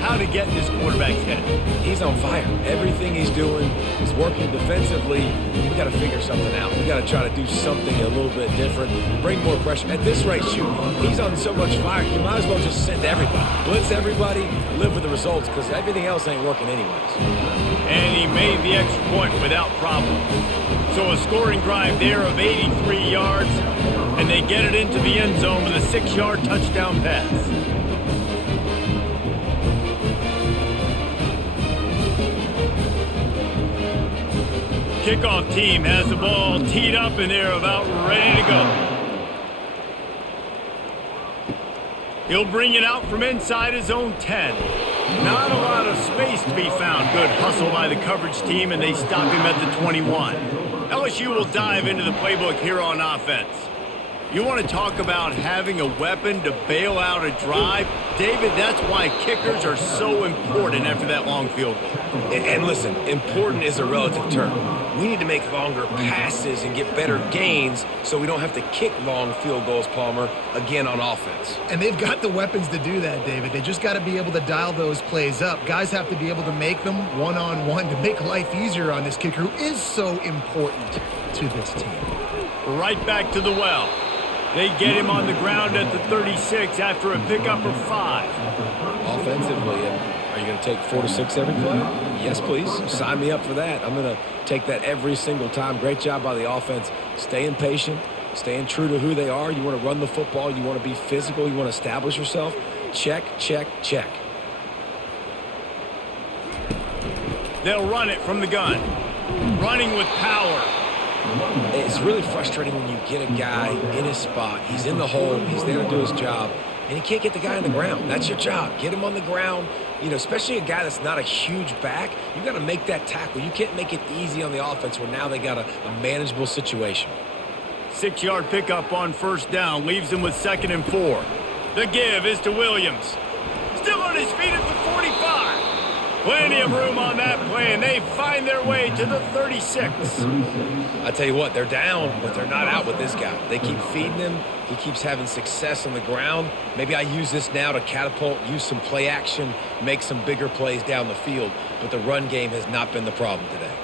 how to get in this quarterback's head. He's on fire. Everything he's doing is working defensively. We got to figure something out. We got to try to do something a little bit different. Bring more pressure. At this rate, shoot, he's on so much fire, you might as well just send everybody. Blitz everybody, live with the results, because everything else ain't working anyways. And he made the extra point without problem. So a scoring drive there of 83 yards, and they get it into the end zone with a 6-yard touchdown pass. Kickoff team has the ball teed up, and they're about ready to go. He'll bring it out from inside his own 10. Not a lot of space to be found. Good hustle by the coverage team, and they stop him at the 21. LSU will dive into the playbook here on offense. You want to talk about having a weapon to bail out a drive? David, that's why kickers are so important after that long field goal. And listen, important is a relative term. We need to make longer passes and get better gains so we don't have to kick long field goals, Palmer, again on offense. And they've got the weapons to do that, David. They just got to be able to dial those plays up. Guys have to be able to make them one-on-one to make life easier on this kicker who is so important to this team. Right back to the well. They get him on the ground at the 36 after a pickup of 5. Offensively, are you going to take 4 to 6 every play? Yes, please. Sign me up for that. I'm going to take that every single time. Great job by the offense. Staying patient, staying true to who they are. You want to run the football. You want to be physical. You want to establish yourself. Check, check, check. They'll run it from the gun. Running with power. It's really frustrating when you get a guy in his spot. He's in the hole. He's there to do his job. And he can't get the guy on the ground. That's your job. Get him on the ground. You know, especially a guy that's not a huge back. You got to make that tackle. You can't make it easy on the offense where now they got a manageable situation. 6-yard pickup on first down leaves him with 2nd and 4. The give is to Williams. Still on his feet at the 45. Plenty of room on that play, and they find their way to the 36. I tell you what, they're down, but they're not out with this guy. They keep feeding him. He keeps having success on the ground. Maybe I use this now to catapult, use some play action, make some bigger plays down the field, but the run game has not been the problem today.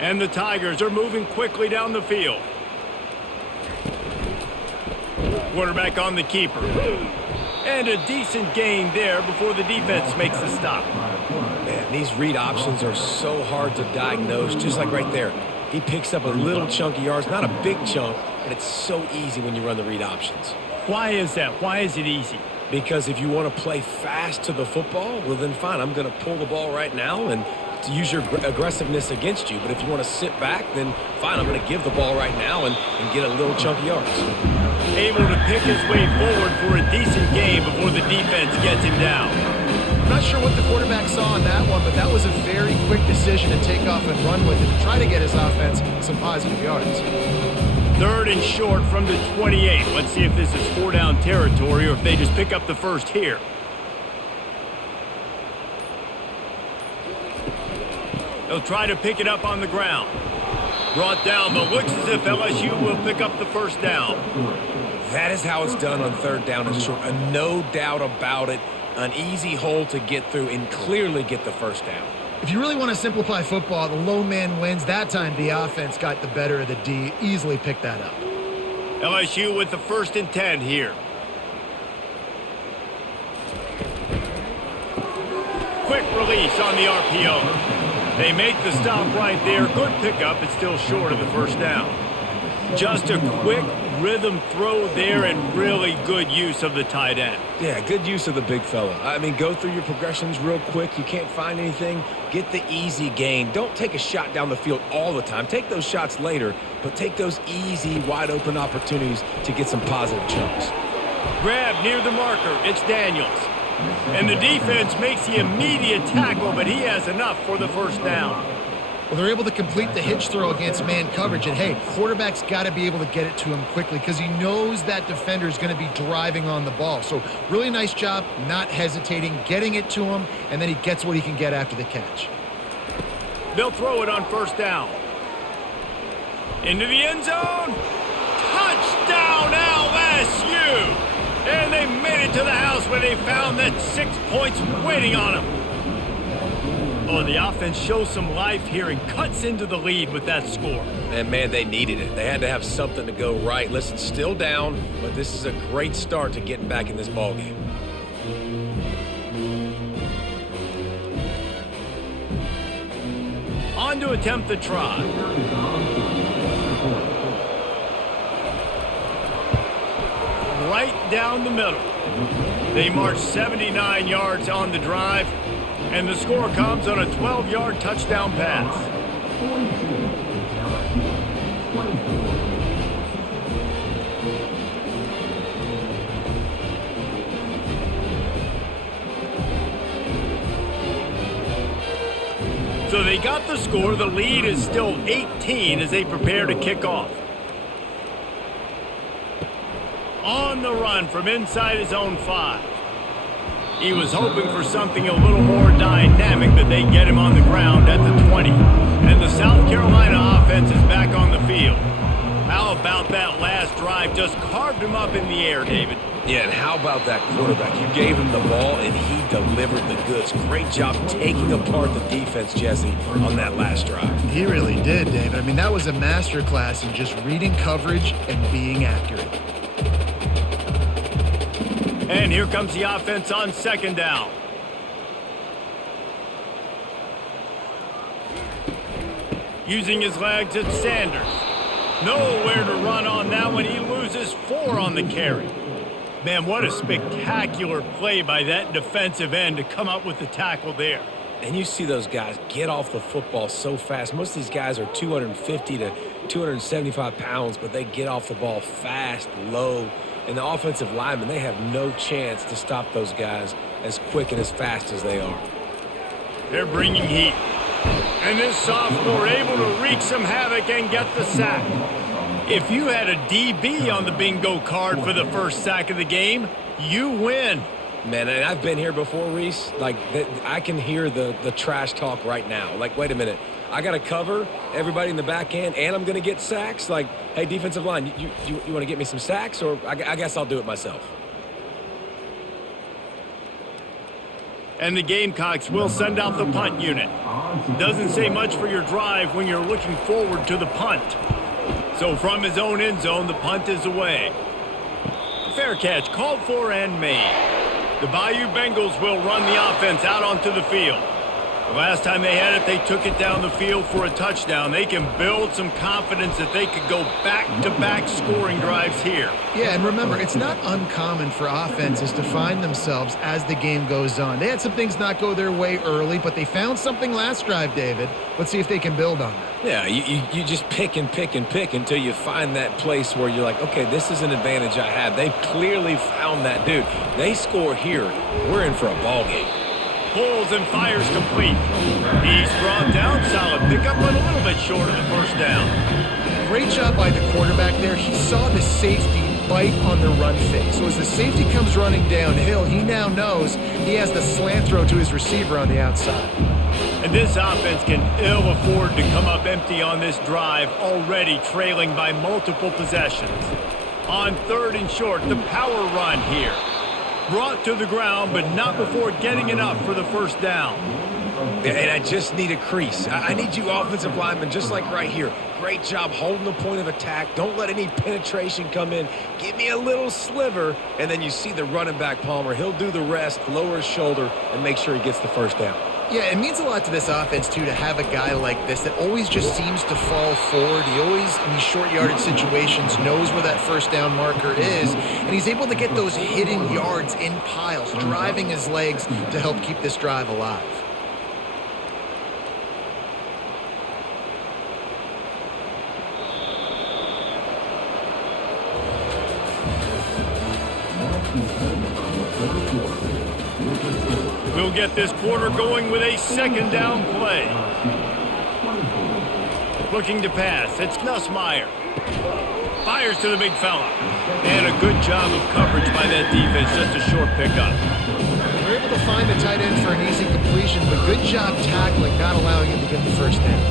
And the Tigers are moving quickly down the field. Quarterback on the keeper. And a decent gain there before the defense makes the stop. Man, these read options are so hard to diagnose, just like right there. He picks up a little chunk of yards, not a big chunk, and it's so easy when you run the read options. Why is that? Why is it easy? Because if you want to play fast to the football, well then fine, I'm going to pull the ball right now and to use your aggressiveness against you. But if you want to sit back, then fine, I'm going to give the ball right now and get a little chunk of yards. Able to pick his way forward for a decent gain before the defense gets him down. I'm not sure what the quarterback saw on that one, but that was a very quick decision to take off and run with it to try to get his offense some positive yards. 3rd and short from the 28. Let's see if this is 4-down territory or if they just pick up the first here. They'll try to pick it up on the ground. Brought down, but looks as if LSU will pick up the first down. That is how it's done on 3rd down and short. No doubt about it. An easy hole to get through and clearly get the first down. If you really want to simplify football, the low man wins. That time the offense got the better of the D. Easily picked that up. LSU with the 1st and 10 here. Quick release on the RPO. They make the stop right there. Good pickup. It's still short of the first down. Just a quick rhythm throw there and really good use of the tight end. Yeah, good use of the big fella. I mean, go through your progressions real quick. You can't find anything. Get the easy gain. Don't take a shot down the field all the time. Take those shots later, but take those easy, wide-open opportunities to get some positive chunks. Grab near the marker. It's Daniels. And the defense makes the immediate tackle, but he has enough for the first down. Well, they're able to complete the hitch throw against man coverage. And, hey, quarterback's got to be able to get it to him quickly because he knows that defender is going to be driving on the ball. So really nice job not hesitating, getting it to him, and then he gets what he can get after the catch. They'll throw it on first down. Into the end zone. Touchdown, LSU! And they made it to the house where they found that 6 points waiting on them. Oh, the offense shows some life here and cuts into the lead with that score. And, man, they needed it. They had to have something to go right. Listen, still down, but this is a great start to getting back in this ballgame. On to attempt the try. Right down the middle. They march 79 yards on the drive. And the score comes on a 12-yard touchdown pass. So they got the score. The lead is still 18 as they prepare to kick off. On the run from inside his own 5. He was hoping for something a little more dynamic, but they get him on the ground at the 20. And the South Carolina offense is back on the field. How about that last drive? Just carved him up in the air, David. Yeah, and how about that quarterback? You gave him the ball, and he delivered the goods. Great job taking apart the defense, Jesse, on that last drive. He really did, David. I mean, that was a masterclass in just reading coverage and being accurate. And here comes the offense on second down. Using his legs, it's Sanders. Nowhere to run on that one. He loses 4 on the carry. Man, what a spectacular play by that defensive end to come up with the tackle there. And you see those guys get off the football so fast. Most of these guys are 250 to 275 pounds, but they get off the ball fast, low. And the offensive linemen, they have no chance to stop those guys as quick and as fast as they are. They're bringing heat. And this sophomore able to wreak some havoc and get the sack. If you had a DB on the bingo card for the first sack of the game, you win. Man, and I've been here before, Reese. Like, I can hear the trash talk right now. Like, wait a minute. I got to cover everybody in the back end, and I'm going to get sacks? Like, hey, defensive line, you want to get me some sacks? Or I guess I'll do it myself. And the Gamecocks will send out the punt unit. Doesn't say much for your drive when you're looking forward to the punt. So from his own end zone, the punt is away. Fair catch called for and made. The Bayou Bengals will run the offense out onto the field. The last time they had it, they took it down the field for a touchdown. They can build some confidence that they could go back-to-back scoring drives here. Yeah, and remember, it's not uncommon for offenses to find themselves as the game goes on. They had some things not go their way early, but they found something last drive, David. Let's see if they can build on that. Yeah, you just pick and pick and pick until you find that place where you're like, okay, this is an advantage I have. They've clearly found that, dude. They score here, we're in for a ball game. Pulls and fires complete. He's brought down, solid pickup, but a little bit short of the first down. Great job by the quarterback there. He saw the safety bite on the run fake. So as the safety comes running downhill, he now knows he has the slant throw to his receiver on the outside. And this offense can ill afford to come up empty on this drive, already trailing by multiple possessions. On 3rd and short, the power run here. Brought to the ground, but not before getting enough for the first down. And I just need a crease. I need you offensive linemen, just like right here. Great job holding the point of attack. Don't let any penetration come in. Give me a little sliver, and then you see the running back, Palmer. He'll do the rest, lower his shoulder, and make sure he gets the first down. Yeah, it means a lot to this offense, too, to have a guy like this that always just seems to fall forward. He always, in these short yardage situations, knows where that first down marker is, and he's able to get those hidden yards in piles, driving his legs to help keep this drive alive. We'll get this quarter going with a 2nd down play. Looking to pass, it's Nussmeier. Fires to the big fella. And a good job of coverage by that defense, just a short pickup. They're able to find the tight end for an easy completion, but good job tackling, not allowing him to get the first down.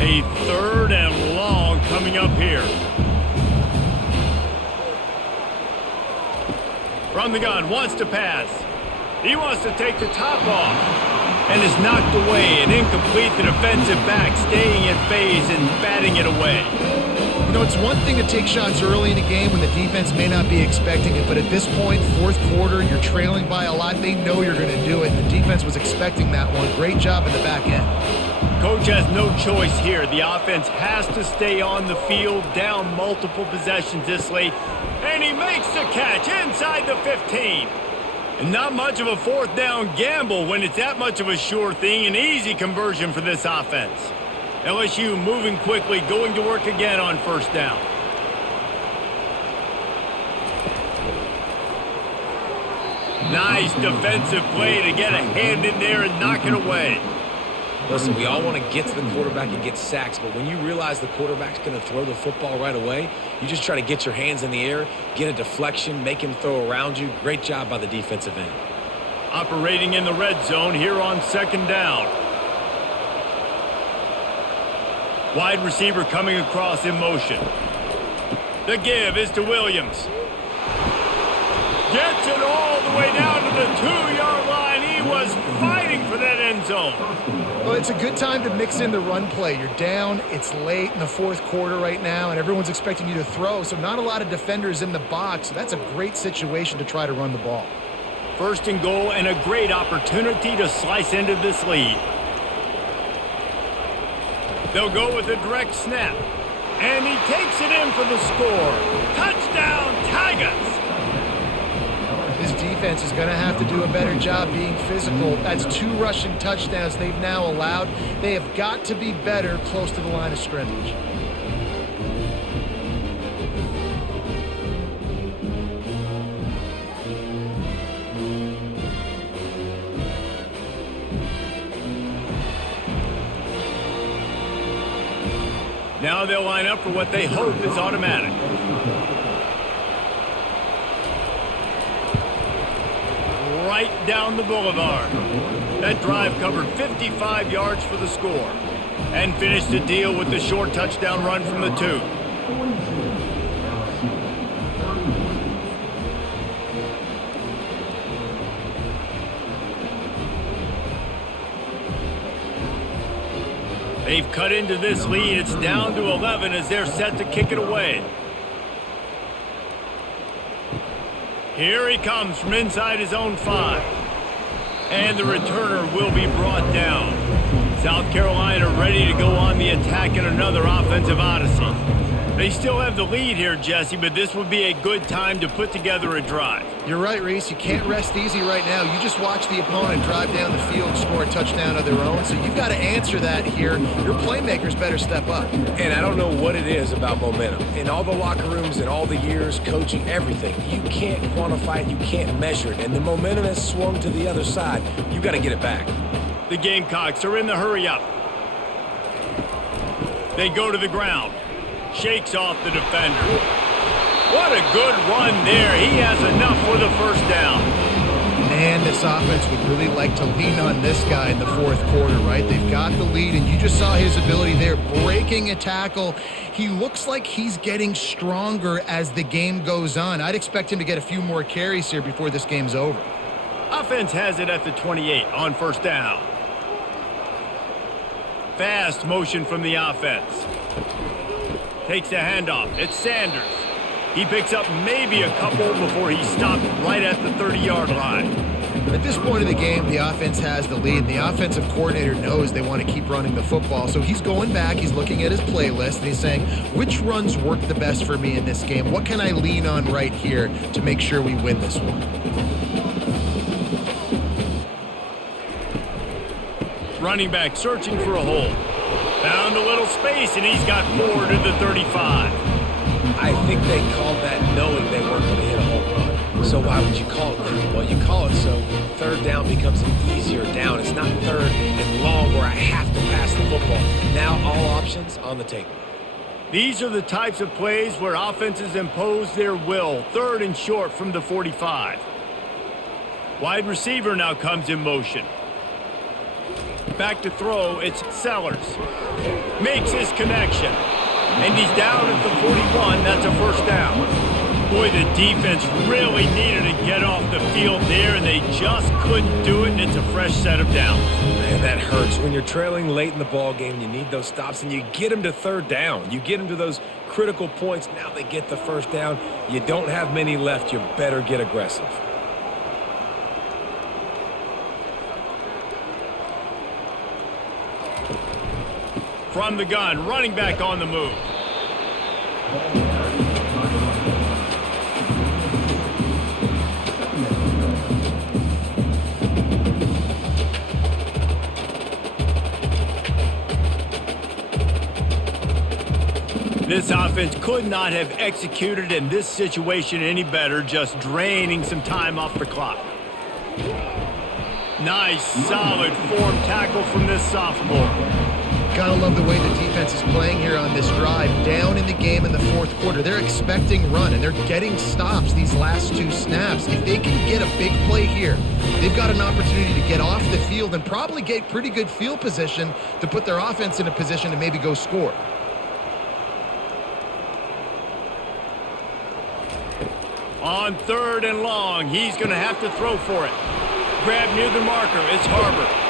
A 3rd and long coming up here. From the gun, wants to pass. He wants to take the top off. And is knocked away and incomplete. The defensive back staying in phase and batting it away. You know, it's one thing to take shots early in a game when the defense may not be expecting it, but at this point, 4th quarter, you're trailing by a lot. They know you're going to do it, and the defense was expecting that one. Great job in the back end. Coach has no choice here. The offense has to stay on the field, down multiple possessions this late. And he makes the catch inside the 15. And not much of a 4th down gamble when it's that much of a sure thing. An easy conversion for this offense. LSU moving quickly, going to work again on 1st down. Nice defensive play to get a hand in there and knock it away. Listen, we all want to get to the quarterback and get sacks, but when you realize the quarterback's going to throw the football right away, you just try to get your hands in the air, get a deflection, make him throw around you. Great job by the defensive end. Operating in the red zone here on 2nd down. Wide receiver coming across in motion. The give is to Williams. Gets it all the way down to the 2-yard line. He was fighting for that end zone. Well, it's a good time to mix in the run play. You're down, it's late in the 4th quarter right now, and everyone's expecting you to throw, so not a lot of defenders in the box. So that's a great situation to try to run the ball. 1st and goal and a great opportunity to slice into this lead. They'll go with a direct snap. And he takes it in for the score. Touchdown, Tigers! This defense is going to have to do a better job being physical. That's 2 rushing touchdowns they've now allowed. They have got to be better close to the line of scrimmage. Now they'll line up for what they hope is automatic. Right down the boulevard. That drive covered 55 yards for the score and finished the deal with the short touchdown run from the 2. They've cut into this lead. It's down to 11 as they're set to kick it away. Here he comes from inside his own 5. And the returner will be brought down. South Carolina ready to go on the attack in another offensive odyssey. They still have the lead here, Jesse, but this would be a good time to put together a drive. You're right, Reese. You can't rest easy right now. You just watch the opponent drive down the field and score a touchdown of their own, so you've got to answer that here. Your playmakers better step up. And I don't know what it is about momentum. In all the locker rooms and all the years, coaching, everything, you can't quantify it, you can't measure it, and the momentum has swung to the other side. You got to get it back. The Gamecocks are in the hurry-up. They go to the ground. Shakes off the defender. What a good run there. He has enough for the first down. Man, this offense would really like to lean on this guy in the fourth quarter, right? They've got the lead, and you just saw his ability there, breaking a tackle. He looks like he's getting stronger as the game goes on. I'd expect him to get a few more carries here before this game's over. Offense has it at the 28 on first down. Fast motion from the offense. Takes the handoff. It's Sanders. He picks up maybe a couple before he stopped right at the 30-yard line. At this point of the game, the offense has the lead. The offensive coordinator knows they want to keep running the football. So he's going back, he's looking at his playlist, and he's saying, which runs work the best for me in this game? What can I lean on right here to make sure we win this one? Running back searching for a hole. Found a little space, and he's got 4 to the 35. I think they called that knowing they weren't going to hit a home run. So why would you call it that? Well, you call it so third down becomes an easier down. It's not third and long where I have to pass the football. Now all options on the table. These are the types of plays where offenses impose their will. 3rd and short from the 45. Wide receiver now comes in motion. Back to throw, it's Sellers. Makes his connection. And he's down at the 41. That's a first down. Boy, the defense really needed to get off the field there, and they just couldn't do it, and it's a fresh set of downs. Man, that hurts. When you're trailing late in the ball game, you need those stops, and you get them to third down. You get them to those critical points. Now they get the first down. You don't have many left. You better get aggressive. From the gun, running back on the move. This offense could not have executed in this situation any better, just draining some time off the clock. Nice, solid form tackle from this sophomore. Gotta love the way the defense is playing here on this drive. Down in the game in the fourth quarter. They're expecting run, and they're getting stops these last 2 snaps. If they can get a big play here, they've got an opportunity to get off the field and probably get pretty good field position to put their offense in a position to maybe go score. On 3rd and long, he's going to have to throw for it. Grab near the marker, it's Harbor.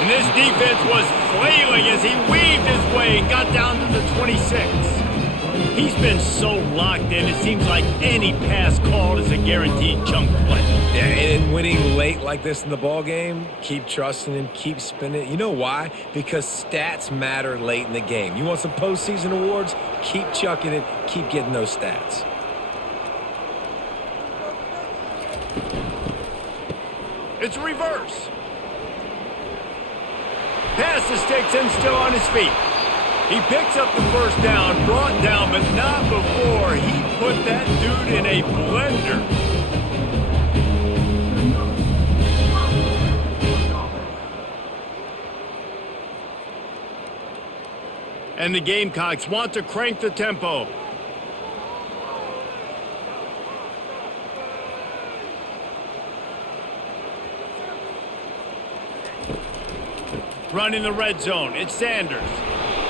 And this defense was flailing as he weaved his way and got down to the 26. He's been so locked in, it seems like any pass called is a guaranteed chunk play. Yeah, and winning late like this in the ball game, keep trusting him, keep spinning it. You know why? Because stats matter late in the game. You want some postseason awards? Keep chucking it, keep getting those stats. It's reverse. Pass the sticks and still on his feet. He picks up the first down, brought down, but not before he put that dude in a blender. And the Gamecocks want to crank the tempo. Running the red zone, it's Sanders.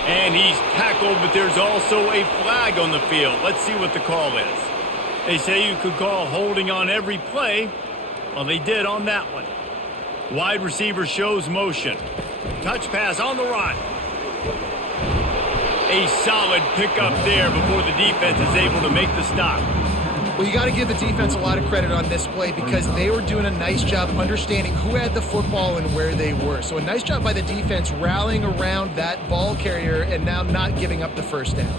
And he's tackled, but there's also a flag on the field. Let's see what the call is. They say you could call holding on every play. Well, they did on that one. Wide receiver shows motion. Touch pass on the run. A solid pickup there before the defense is able to make the stop. Well, you got to give the defense a lot of credit on this play because they were doing a nice job understanding who had the football and where they were. So a nice job by the defense rallying around that ball carrier and now not giving up the first down.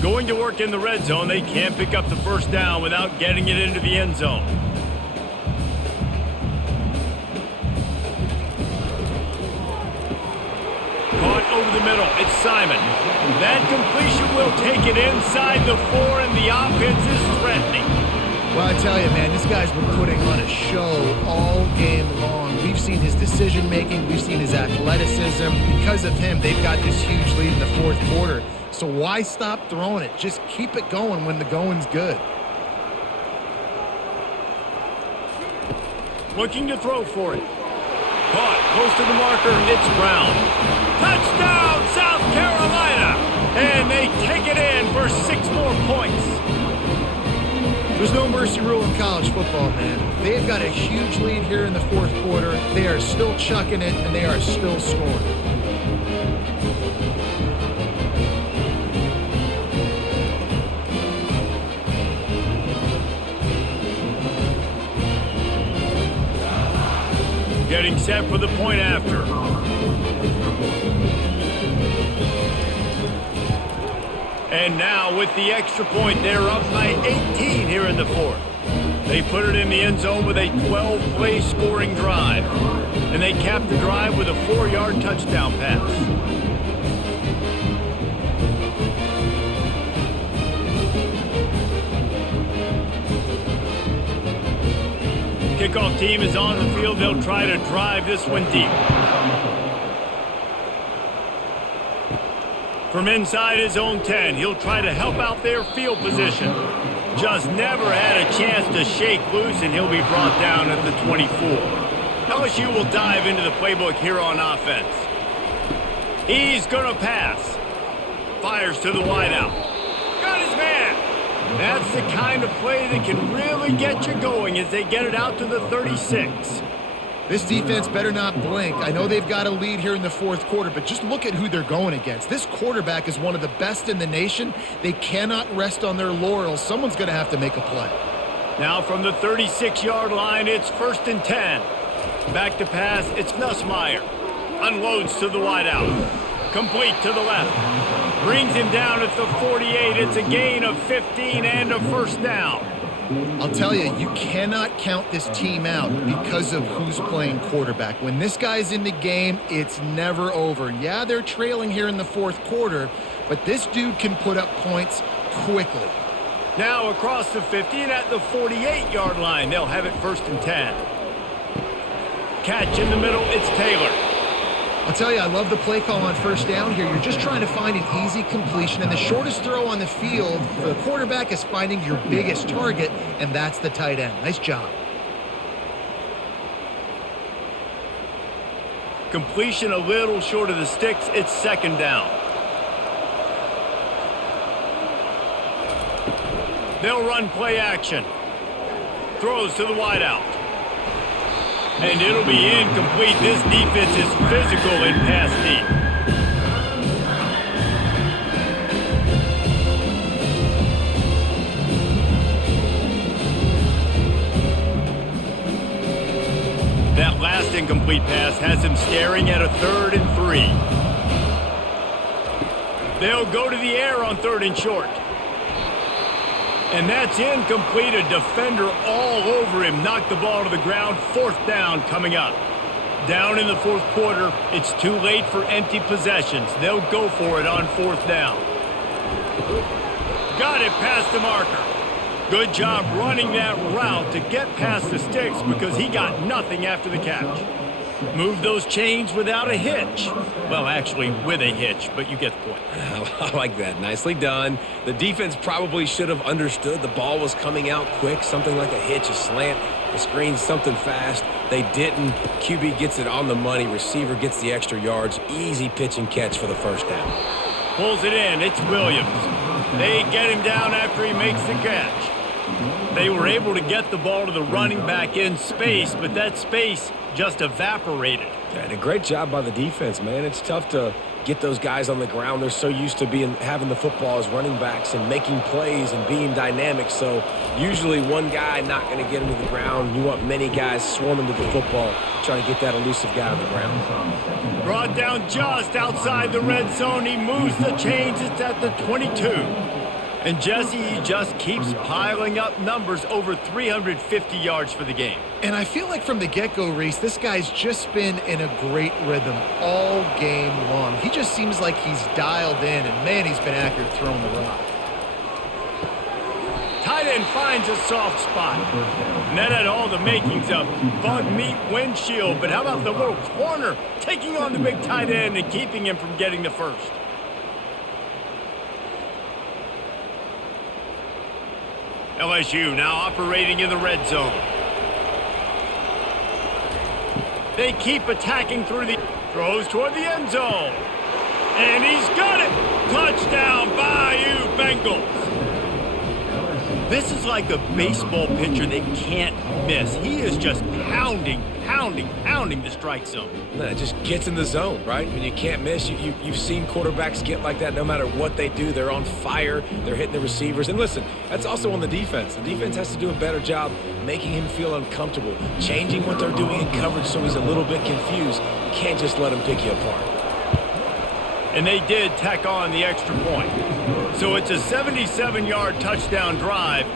Going to work in the red zone, they can't pick up the first down without getting it into the end zone. Caught over the middle, it's Simon. That completion will take it inside the 4, and the offense is threatening. Well, I tell you, man, this guy's been putting on a show all game long. We've seen his decision-making. We've seen his athleticism. Because of him, they've got this huge lead in the fourth quarter. So why stop throwing it? Just keep it going when the going's good. Looking to throw for it. Caught close to the marker. It's Brown. Touchdown, South Carolina! And they take it in for 6 more points. There's no mercy rule in college football, man. They've got a huge lead here in the fourth quarter. They are still chucking it, and they are still scoring. Getting set for the point after. And now with the extra point, they're up by 18 here in the fourth. They put it in the end zone with a 12-play scoring drive. And they cap the drive with a 4-yard touchdown pass. Kickoff team is on the field. They'll try to drive this one deep. From inside his own 10, he'll try to help out their field position. Just never had a chance to shake loose, and he'll be brought down at the 24. LSU will dive into the playbook here on offense. He's going to pass. Fires to the wideout. Got his man. That's the kind of play that can really get you going as they get it out to the 36. This defense better not blink. I know they've got a lead here in the fourth quarter, but just look at who they're going against. This quarterback is one of the best in the nation. They cannot rest on their laurels. Someone's going to have to make a play. Now from the 36-yard line, it's 1st and 10. Back to pass, it's Nussmeier. Unloads to the wideout. Complete to the left. Brings him down at the 48. It's a gain of 15 and a first down. I'll tell you, you cannot count this team out because of who's playing quarterback. When this guy's in the game, it's never over. Yeah, they're trailing here in the fourth quarter, but this dude can put up points quickly. Now across the 50 and at the 48-yard line, they'll have it 1st and 10. Catch in the middle, it's Taylor. I'll tell you, I love the play call on first down here. You're just trying to find an easy completion, and the shortest throw on the field for the quarterback is finding your biggest target, and that's the tight end. Nice job. Completion a little short of the sticks. It's 2nd down. They'll run play action. Throws to the wideout. And it'll be incomplete. This defense is physical in pass deep. That last incomplete pass has him staring at a 3rd and 3. They'll go to the air on 3rd and short. And that's incomplete. A defender all over him. Knocked the ball to the ground. 4th down coming up. Down in the fourth quarter. It's too late for empty possessions. They'll go for it on 4th down. Got it past the marker. Good job running that route to get past the sticks because he got nothing after the catch. Move those chains without a hitch. Well, actually, with a hitch, but you get the point. I like that. Nicely done. The defense probably should have understood the ball was coming out quick, something like a hitch, a slant, a screen, something fast. They didn't. QB gets it on the money. Receiver gets the extra yards. Easy pitch and catch for the first down. Pulls it in. It's Williams. They get him down after he makes the catch. They were able to get the ball to the running back in space, but that space just evaporated. And a great job by the defense, man. It's tough to get those guys on the ground. They're so used to having the football as running backs and making plays and being dynamic. So usually one guy not going to get him to the ground. You want many guys swarming to the football, trying to get that elusive guy on the ground. Brought down just outside the red zone. He moves the chains. It's at the 22. And Jesse, he just keeps piling up numbers, over 350 yards for the game. And I feel like from the get-go, Reese, this guy's just been in a great rhythm all game long. He just seems like he's dialed in, and man, he's been accurate throwing the rock. Tight end finds a soft spot. And that had all the makings of bug meat windshield. But how about the little corner taking on the big tight end and keeping him from getting the first? LSU now operating in the red zone. They keep attacking through the throws toward the end zone. And he's got it. Touchdown, Bayou Bengals. This is like a baseball pitcher they can't miss. He is just pounding the strike zone. No, it just gets in the zone, right? When you can't miss, you've seen quarterbacks get like that no matter what they do. They're on fire. They're hitting the receivers. And listen, that's also on the defense. The defense has to do a better job making him feel uncomfortable, changing what they're doing in coverage so he's a little bit confused. You can't just let him pick you apart. And they did tack on the extra point. So it's a 77-yard touchdown drive,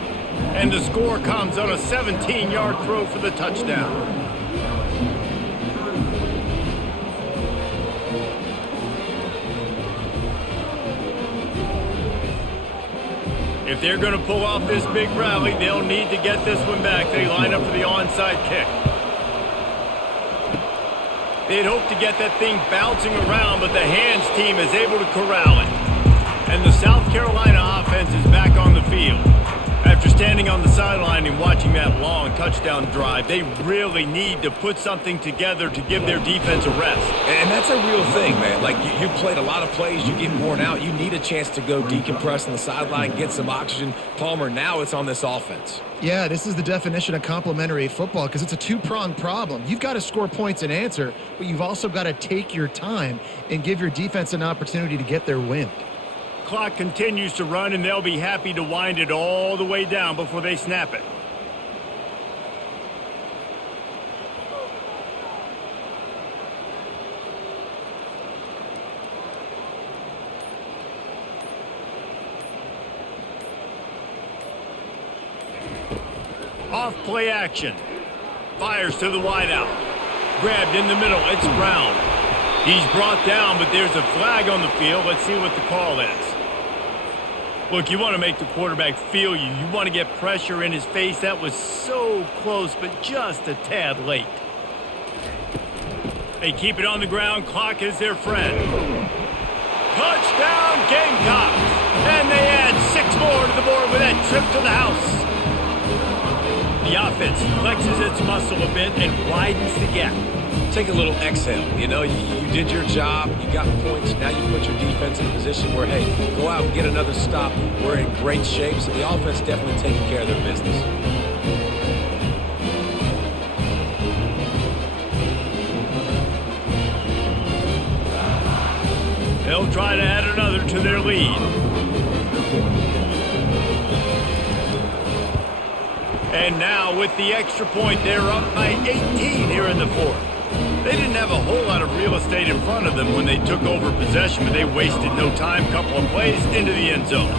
and the score comes on a 17-yard throw for the touchdown. If they're going to pull off this big rally, they'll need to get this one back. They line up for the onside kick. They'd hoped to get that thing bouncing around, but the hands team is able to corral it. And the South Carolina offense is back on the field. After standing on the sideline and watching that long touchdown drive, they really need to put something together to give their defense a rest. And that's a real thing, man. Like, you played a lot of plays, you get worn out. You need a chance to go decompress on the sideline, get some oxygen. Palmer, now it's on this offense. Yeah, this is the definition of complementary football because it's a two-pronged problem. You've got to score points and answer, but you've also got to take your time and give your defense an opportunity to get their wind. Clock continues to run, and they'll be happy to wind it all the way down before they snap it. Off play action. Fires to the wideout. Grabbed in the middle. It's Brown. He's brought down, but there's a flag on the field. Let's see what the call is. Look, you want to make the quarterback feel you. You want to get pressure in his face. That was so close, but just a tad late. They keep it on the ground. Clock is their friend. Touchdown, Gamecocks! And they add 6 more to the board with that trip to the house. The offense flexes its muscle a bit and widens the gap. Take a little exhale. You know, you did your job. You got points. Now you put your defense in a position where, hey, go out and get another stop. We're in great shape. So the offense definitely taking care of their business. They'll try to add another to their lead. And now with the extra point, they're up by 18 here in the fourth. They didn't have a whole lot of real estate in front of them when they took over possession, but they wasted no time. Couple of plays into the end zone.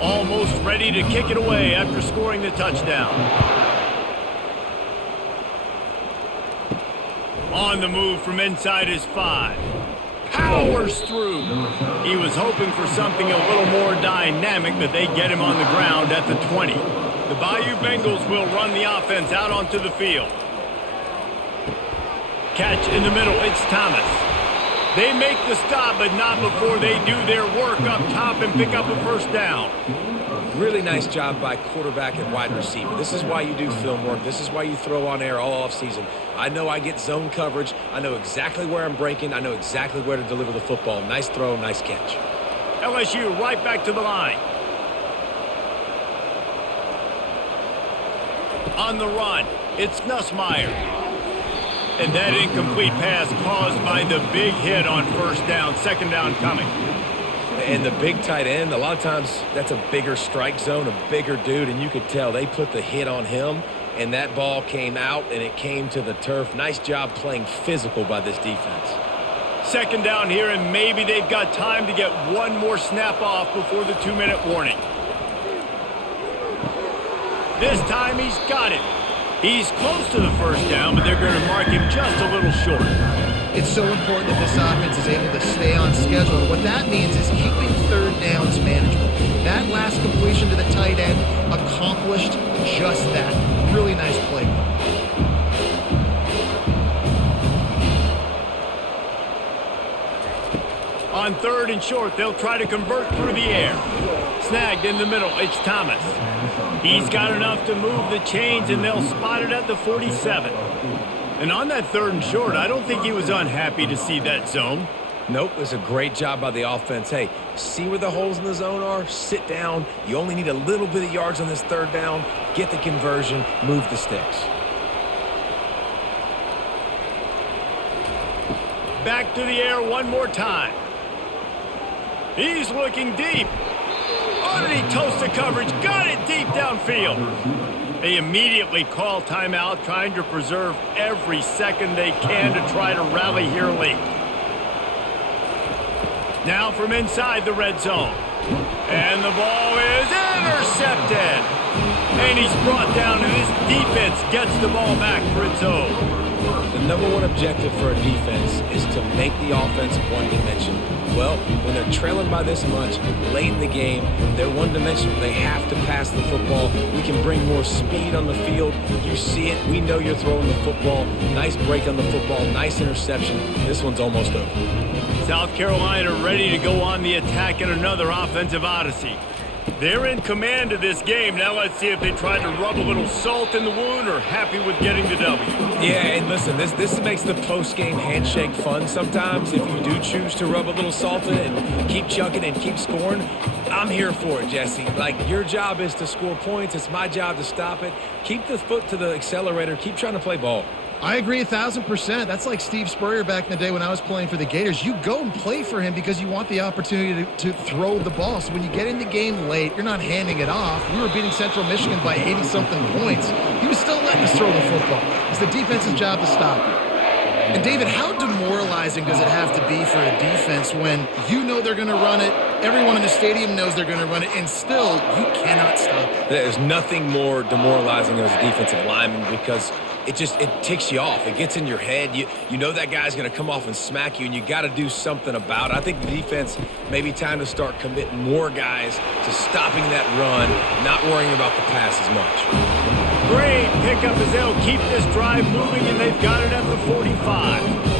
Almost ready to kick it away after scoring the touchdown. On the move from inside his 5. Power powers through. He was hoping for something a little more dynamic, but they get him on the ground at the 20. The Bayou Bengals will run the offense out onto the field. Catch in the middle, it's Thomas. They make the stop, but not before they do their work up top and pick up a first down. Really nice job by quarterback and wide receiver. This is why you do film work. This is why you throw on air all offseason. I know I get zone coverage. I know exactly where I'm breaking. I know exactly where to deliver the football. Nice throw, nice catch. LSU right back to the line. On the run, it's Nussmeier. And that incomplete pass caused by the big hit on first down. Second down coming. And the big tight end, a lot of times that's a bigger strike zone, a bigger dude, and you could tell they put the hit on him, and that ball came out, and it came to the turf. Nice job playing physical by this defense. Second down here, and maybe they've got time to get one more snap off before the 2-minute warning. This time he's got it. He's close to the first down, but they're going to mark him just a little short. It's so important that this offense is able to stay on schedule. What that means is keeping third downs manageable. That last completion to the tight end accomplished just that. Really nice play. On third and short, they'll try to convert through the air. Snagged in the middle, it's Thomas. He's got enough to move the chains, and they'll spot it at the 47. And on that third and short, I don't think he was unhappy to see that zone. Nope, it was a great job by the offense. Hey, see where the holes in the zone are? Sit down. You only need a little bit of yards on this third down. Get the conversion. Move the sticks. Back to the air one more time. He's looking deep. Underneath toasted coverage. Got it deep downfield. They immediately call timeout, trying to preserve every second they can to try to rally here late. Now from inside the red zone. And the ball is intercepted. And he's brought down, and his defense gets the ball back for its own. The number one objective for a defense is to make the offense one-dimensional. Well, when they're trailing by this much, late in the game, they're one-dimensional. They have to pass the football. We can bring more speed on the field. You see it. We know you're throwing the football. Nice break on the football. Nice interception. This one's almost over. South Carolina ready to go on the attack in another offensive odyssey. They're in command of this game. Now let's see if they try to rub a little salt in the wound or happy with getting the W. Yeah, and listen, this makes the post-game handshake fun sometimes. If you do choose to rub a little salt in it and keep chucking and keep scoring, I'm here for it, Jesse. Like, your job is to score points. It's my job to stop it. Keep the foot to the accelerator. Keep trying to play ball. I agree 1,000%. That's like Steve Spurrier back in the day when I was playing for the Gators. You go and play for him because you want the opportunity to throw the ball. So when you get in the game late, you're not handing it off. We were beating Central Michigan by 80-something points. He was still letting us throw the football. It's the defense's job to stop it. And, David, how demoralizing does it have to be for a defense when you know they're going to run it, everyone in the stadium knows they're going to run it, and still you cannot stop it? There's nothing more demoralizing as a defensive lineman because it ticks you off. It gets in your head. You know that guy's going to come off and smack you, and you got to do something about it. I think the defense maybe time to start committing more guys to stopping that run, not worrying about the pass as much. Great pickup as they'll keep this drive moving, and they've got it at the 45.